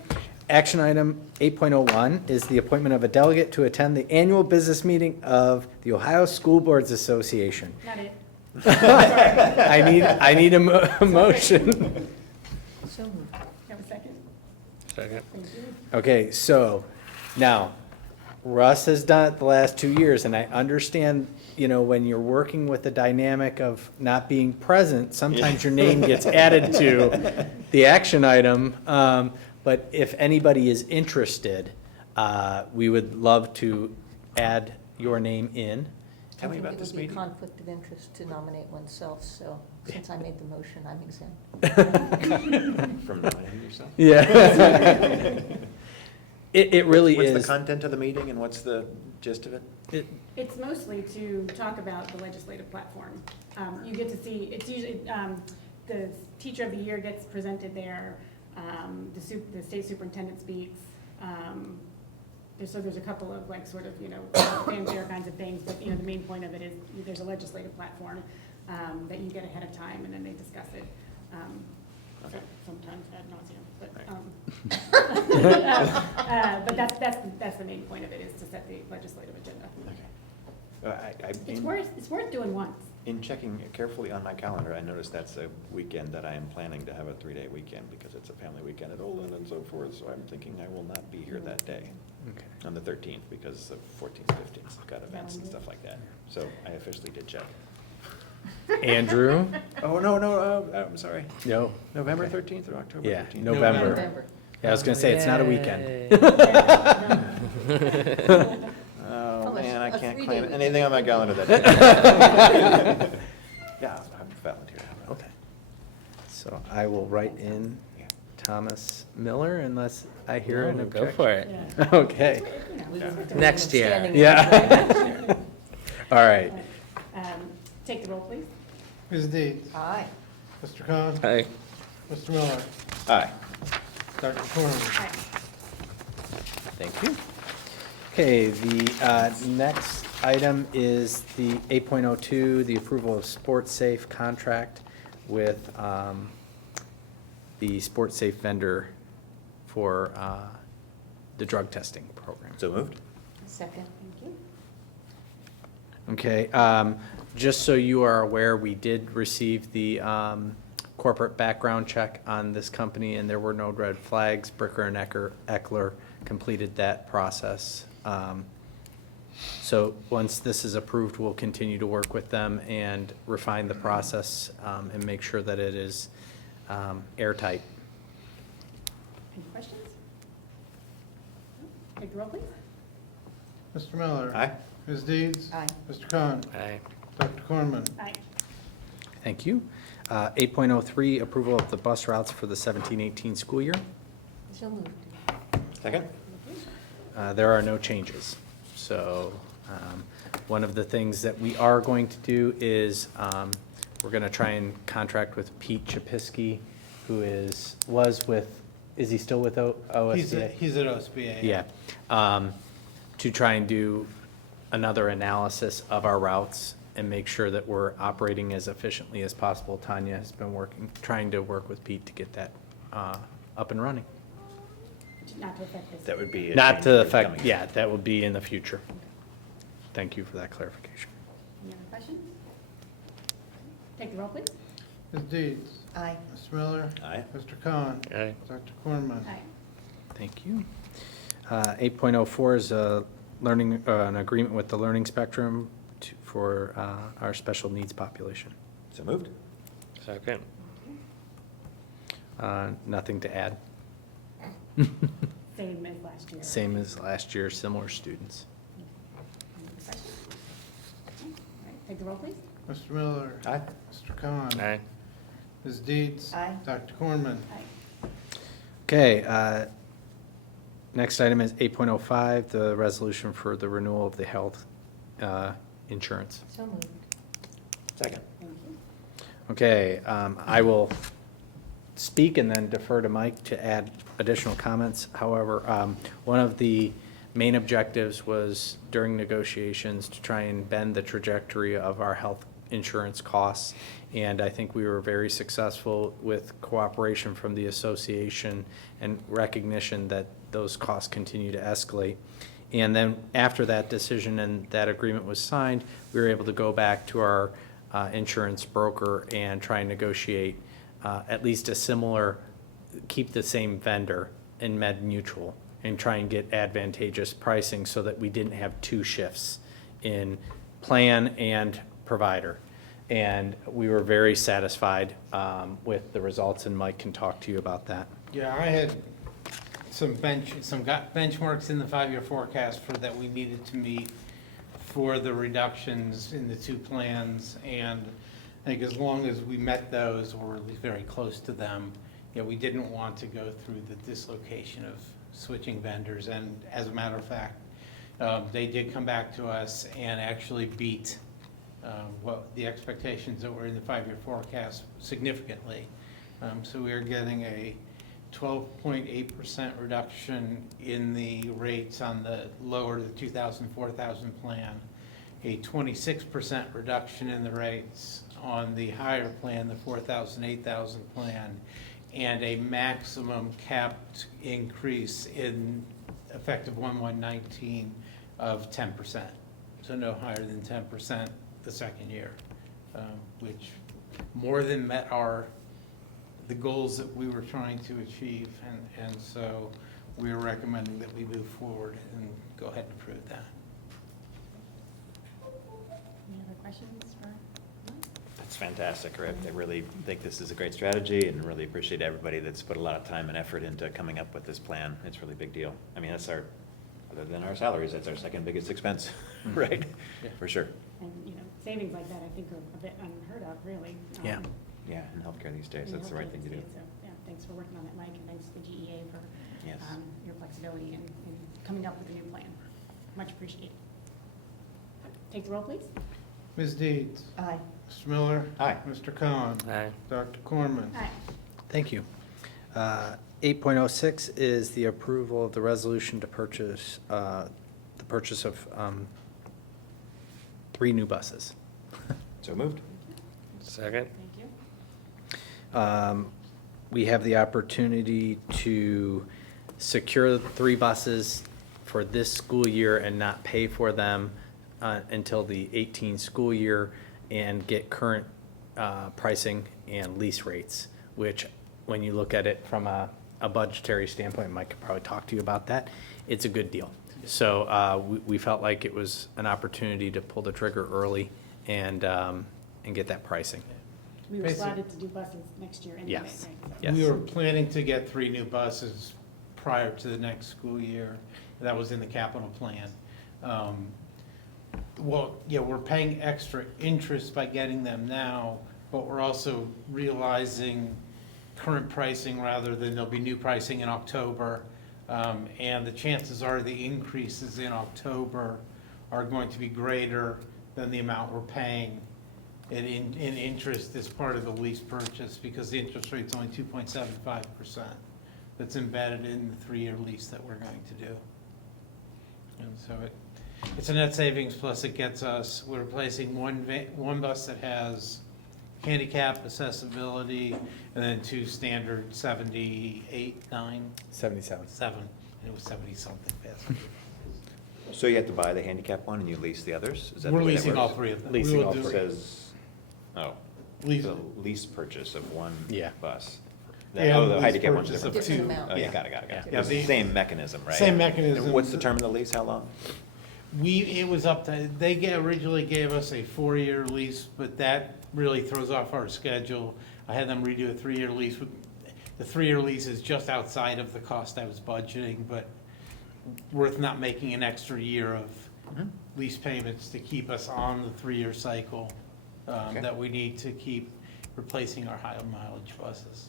action item 8.01 is the appointment of a delegate to attend the annual business meeting of the Ohio School Boards Association. Not it. I need a motion. So moved. Have a second? Second. Thank you. Okay, so now Russ has done it the last 2 years, and I understand, you know, when you're working with the dynamic of not being present, sometimes your name gets added to the action item. But if anybody is interested, we would love to add your name in. Tell me about this It would be meeting. a conflict of interest to nominate oneself, so since I made the motion, I'm exempt. from nominating yourself? Yeah. It really What's is. the content of the meeting and what's the gist of it? It's mostly to talk about the legislative platform. You get to see, it's usually, the teacher of the year gets presented there, the state superintendent speaks. So there's a couple of like sort of, you know, fanfare kinds of things, but you know, the main point of it is there's a legislative platform that you get ahead of time and then they discuss it. Sometimes ad nauseum, but that's the main point of it, is to set the legislative agenda. Okay. It's worth doing once. In checking carefully on my calendar, I noticed that's a weekend that I am planning to have a 3-day weekend because it's a family weekend at Olin and so forth, so I'm thinking I will not be here that day. Okay. On the 13th, because of 14th, 15th, I've got events and stuff like that. So I officially did check. Andrew? Oh, no, I'm sorry. No. November 13th or October 13th? Yeah, November. November. Yeah, I was gonna say, it's not a weekend. Oh, a man, I can't 3-day claim weekend. anything on my calendar that day. Yeah, I'll volunteer. Okay. So I will write in Thomas Miller unless I hear an objection. Go for it. Yeah. Okay, We just have to Next leave year. them standing in Yeah. the front. all right. Take the roll, please. Ms. Deeds? Aye. Mr. Khan? Aye. Mr. Miller? Aye. Dr. Corman? Aye. Thank you. Okay, the next item is the 8.02, the approval of Sports Safe contract with the Sports Safe vendor for the drug testing program. So moved? Second. Thank you. Okay, just so you are aware, we did receive the corporate background check on this company, and there were no red flags. Bricker and Eckler completed that process. So once this is approved, we'll continue to work with them and refine the process and make sure that it is airtight. Any questions? No? Take the roll, please. Mr. Miller? Aye. Ms. Deeds? Aye. Mr. Khan? Aye. Dr. Corman? Aye. Thank you. 8.03, approval of the bus routes for the 17-18 school year. So moved. Second? There are no changes. So one of the things that we are going to do is we're going to try and contract with Pete Chapisky, who is he still with OSBA? He's at OSBA. Yeah. To try and do another analysis of our routes and make sure that we're operating as efficiently as possible. Tanya has been trying to work with Pete to get that up and running. Not to affect this. That would be. a Not change to for affect, coming. yeah, that would be in the future. Thank you for that clarification. Any other questions? Take the roll, please. Ms. Deeds? Aye. Mr. Miller? Aye. Mr. Khan? Aye. Dr. Cornman? Aye. Thank you. 8.04 is a learning, an agreement with the Learning Spectrum for our special needs population. So moved? Second. Nothing to add. Same as last year. Same as last year, similar students. Any other questions? Okay. All right, take the roll, please. Mr. Miller? Aye. Mr. Khan? Aye. Ms. Deeds? Aye. Dr. Cornman? Aye. Okay, next item is 8.05, the resolution for the renewal of the health insurance. So moved. Second. Thank you. Okay, I will speak and then defer to Mike to add additional comments. However, one of the main objectives was during negotiations to try and bend the trajectory of our health insurance costs. And I think we were very successful with cooperation from the association and recognition that those costs continue to escalate. And then after that decision and that agreement was signed, we were able to go back to our insurance broker and try and negotiate at least a similar, keep the same vendor in Med Mutual and try and get advantageous pricing so that we didn't have two shifts in plan and provider. And we were very satisfied with the results, and Mike can talk to you about that. Yeah, I had some benchmarks in the 5-year forecast for that we needed to meet for the reductions in the two plans, and I think as long as we met those, or at least very close to them, you know, we didn't want to go through the dislocation of switching vendors, and as a matter of fact, they did come back to us and actually beat what the expectations that were in the 5-year forecast significantly. So we are getting a 12.8% reduction in the rates on the lower, the 2,000, 4,000 plan, a 26% reduction in the rates on the higher plan, the 4,000, 8,000 plan, and a maximum capped increase in effective 1/1/19 of 10%. So no higher than 10% the second year, which more than met the goals that we were trying to achieve, and so we're recommending that we move forward and go ahead and approve that. Any other questions for Mike? That's fantastic, Rick. I really think this is a great strategy and really appreciate everybody that's put a lot of time and effort into coming up with this plan. It's a really big deal. I mean, that's other than our salaries, that's our second biggest expense, right? Yeah. For sure. And, you know, savings like that, I think, are a bit unheard of, really. Yeah. Yeah, in healthcare these days, in that's the right healthcare thing to do. these days. So, yeah, thanks for working on it, Mike, and thanks to the GEA for Yes. your flexibility in coming up with a new plan. Much appreciated. Take the roll, please. Ms. Deeds? Aye. Mr. Miller? Aye. Mr. Khan? Aye. Dr. Cornman? Aye. Thank you. 8.06 is the approval of the resolution to purchase, the purchase of 3 new buses. So moved? Second. Thank you. We have the opportunity to secure 3 buses for this school year and not pay for them until the 18 school year and get current pricing and lease rates, which when you look at it from a budgetary standpoint, Mike could probably talk to you about that, it's a good deal. So we felt like it was an opportunity to pull the trigger early and get that pricing. We were Basically- slotted to do buses next year anyway, Yes. right? Yes. We were planning to get 3 new buses prior to the next school year. That was in the capital plan. Well, yeah, we're paying extra interest by getting them now, but we're also realizing current pricing rather than there'll be new pricing in October. And the chances are the increases in October are going to be greater than the amount we're paying in interest as part of the lease purchase, because the interest rate's only 2.75%. That's embedded in the 3-year lease that we're going to do. And so it's a net savings, plus it gets us, we're replacing one bus that has handicap, accessibility, and then 2 standard 78, 9, 77. 7, and it was 70-something past. So you have to buy the handicap one and you lease the others? Is that the We're way that leasing all works? 3 of them. Leasing We will all do- It says, oh, Lease- the lease purchase of one Yeah. bus. Yeah, Oh, the lease handicap one's purchase different. of 2. Different amount. Oh, yeah, Yeah. got it. Yeah, It's the the- same mechanism, right? Same mechanism. And what's the term of the lease? How long? It was up to, they originally gave us a 4-year lease, but that really throws off our schedule. I had them redo a 3-year lease. The 3-year lease is just outside of the cost I was budgeting, but worth not making an extra year of Mhm. lease payments to keep us on the 3-year cycle Okay. that we need to keep replacing our high mileage buses.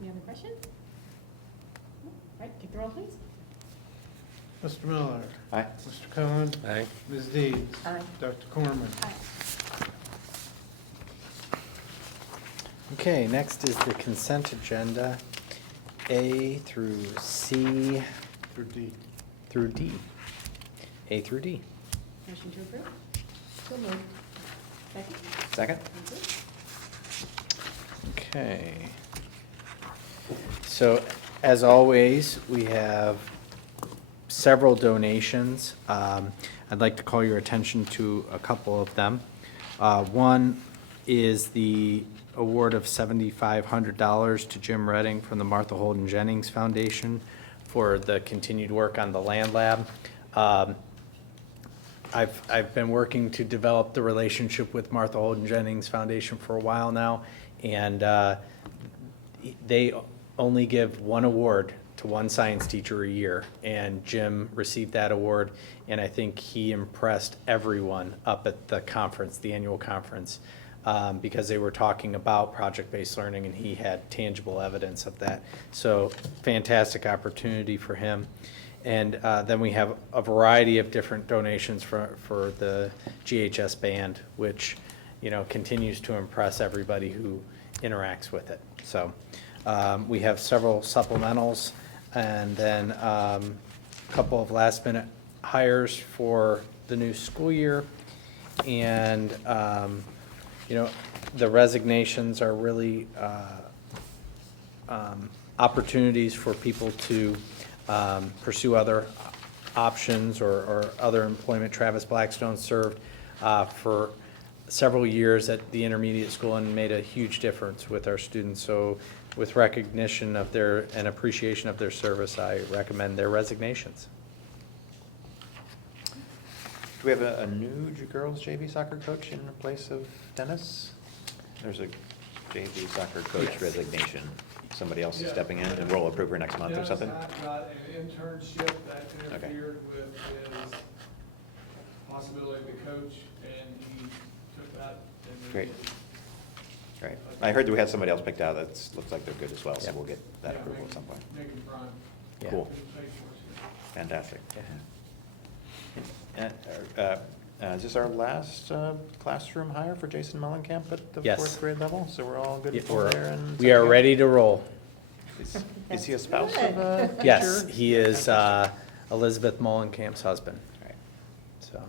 Any other questions? All right, take the roll, please. Mr. Miller? Aye. Mr. Cohen? Aye. Ms. Deeds? Aye. Dr. Corman? Okay, next is the consent agenda, A through C Through D. through D. A through D. Motion to approve? So moved. Second? Second? Thank you. Okay. So, as always, we have several donations. I'd like to call your attention to a couple of them. One is the award of $7,500 to Jim Redding from the Martha Holden Jennings Foundation for the continued work on the land lab. I've been working to develop the relationship with Martha Holden Jennings Foundation for a while now, and they only give one award to one science teacher a year, and Jim received that award, and I think he impressed everyone up at the conference, the annual conference, because they were talking about project-based learning, and he had tangible evidence of that. So fantastic opportunity for him. And then we have a variety of different donations for the GHS band, which, you know, continues to impress everybody who interacts with it. So we have several supplementals, and then a couple of last-minute hires for the new school year. And, you know, the resignations are really opportunities for people to pursue other options or other employment. Travis Blackstone served for several years at the intermediate school and made a huge difference with our students. So with recognition of their and appreciation of their service, I recommend their resignations. Do we have a new girls JV soccer coach in place of Dennis? There's a JV soccer coach Yes. resignation. Somebody else is stepping in, and we'll approve her next month or something? Dennis got an internship that Okay. interfered with his possibility to coach, and he took that and. Great. Great. I heard that we had somebody else picked out that looks like they're good as well, so Yep. we'll get that approval at some point. Megan Bryan. Yeah. Cool. Good place for us. Fantastic. And, is this our last classroom hire for Jason Mellencamp at the Yes. 4th grade level? So we're all good Yeah, for there? And we are ready to roll. Is he a spouse of a teacher? Yes, he is Elizabeth Mullencamp's husband. Right. So,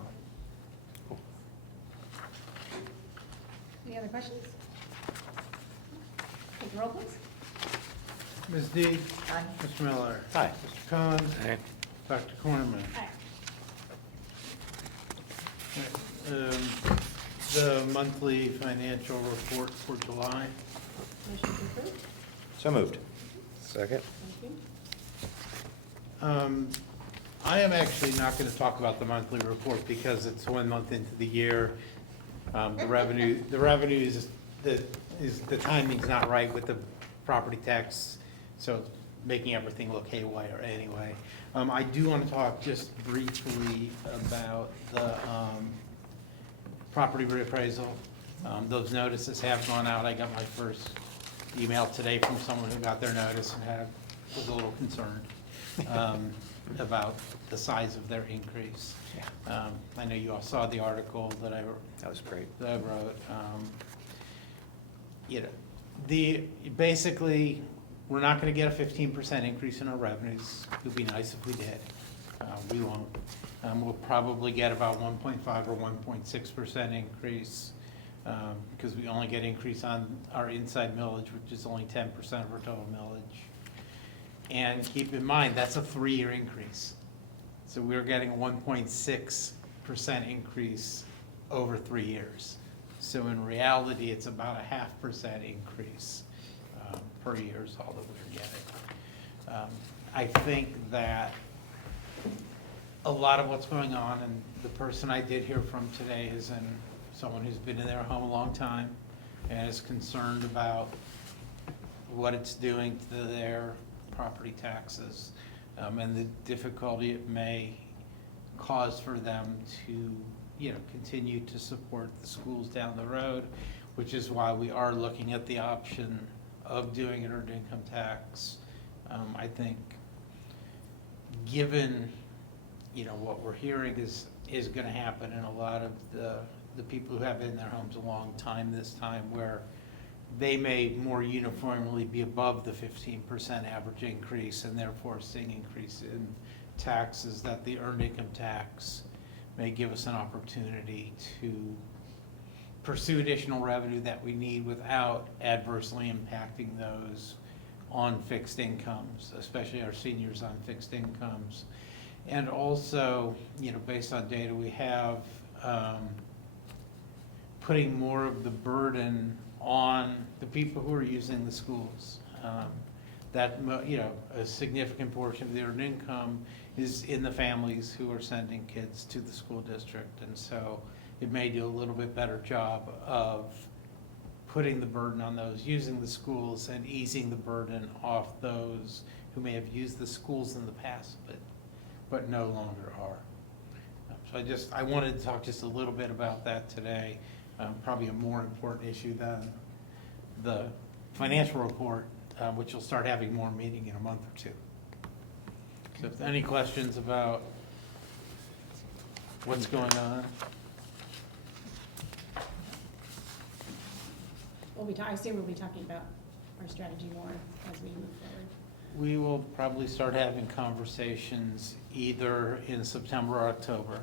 Any other questions? Take the roll, please. Ms. Deeds? Aye. Mr. Miller? Hi. Mr. Cohen? Aye. Dr. Corman? Aye. The monthly financial report for July. Motion to approve? So moved. second. Thank you. I am actually not going to talk about the monthly report because it's 1 month into the year. The revenue is, the timing's not right with the property tax, so it's making everything look haywire anyway. I do want to talk just briefly about the property reappraisal. Those notices have gone out. I got my first email today from someone who got their notice and was a little concerned about the size of their increase. I know you all saw the article that I That was great. that I wrote. You know, basically, we're not gonna get a 15% increase in our revenues. It would be nice if we did. We won't. We'll probably get about 1.5 or 1.6% increase, because we only get increase on our inside millage, which is only 10% of our total millage. And keep in mind, that's a 3-year increase. So we're getting a 1.6% increase over 3 years. So in reality, it's about a 0.5% increase per year is all that we're getting. I think that a lot of what's going on, and the person I did hear from today is someone who's been in their home a long time and is concerned about what it's doing to their property taxes, and the difficulty it may cause for them to, continue to support the schools down the road, which is why we are looking at the option of doing an earned income tax. I think, given, what we're hearing is going to happen in a lot of the people who have been in their homes a long time this time, where they may more uniformly be above the 15% average increase and therefore seeing increase in taxes, that the earned income tax may give us an opportunity to pursue additional revenue that we need without adversely impacting those on fixed incomes, especially our seniors on fixed incomes. And also, based on data we have, putting more of the burden on the people who are using the schools. A significant portion of their income is in the families who are sending kids to the school district. And so it may do a little bit better job of putting the burden on those using the schools and easing the burden off those who may have used the schools in the past but no longer are. So I wanted to talk just a little bit about that today. Probably a more important issue than the financial report, which will start having more meeting in a month or two. So if any questions about what's going on? I assume we'll be talking about our strategy more as we move forward. We will probably start having conversations either in September or October.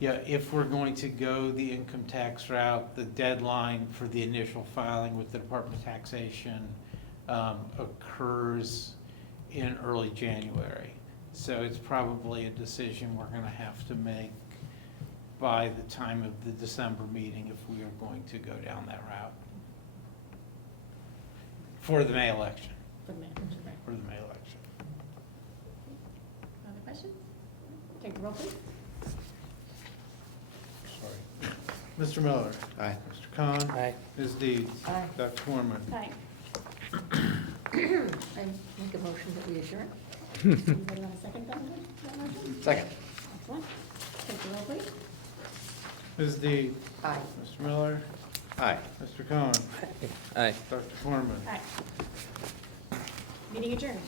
If we're going to go the income tax route, the deadline for the initial filing with the Department of Taxation occurs in early January. So it's probably a decision we're going to have to make by the time of the December meeting if we are going to go down that route for the May election. For the May election, right. For the May election. Other questions? Take the roll, please. Sorry. Mr. Miller? Aye. Mr. Khan? Aye. Ms. Deeds? Aye. Dr. Foreman? Aye. I make a motion that we adjourn. Anybody want to second that motion? Second. Excellent. Take the roll, please. Ms. Deeds? Aye. Mr. Miller? Aye. Mr. Khan? Aye. Dr. Foreman? Aye. Meeting adjourned.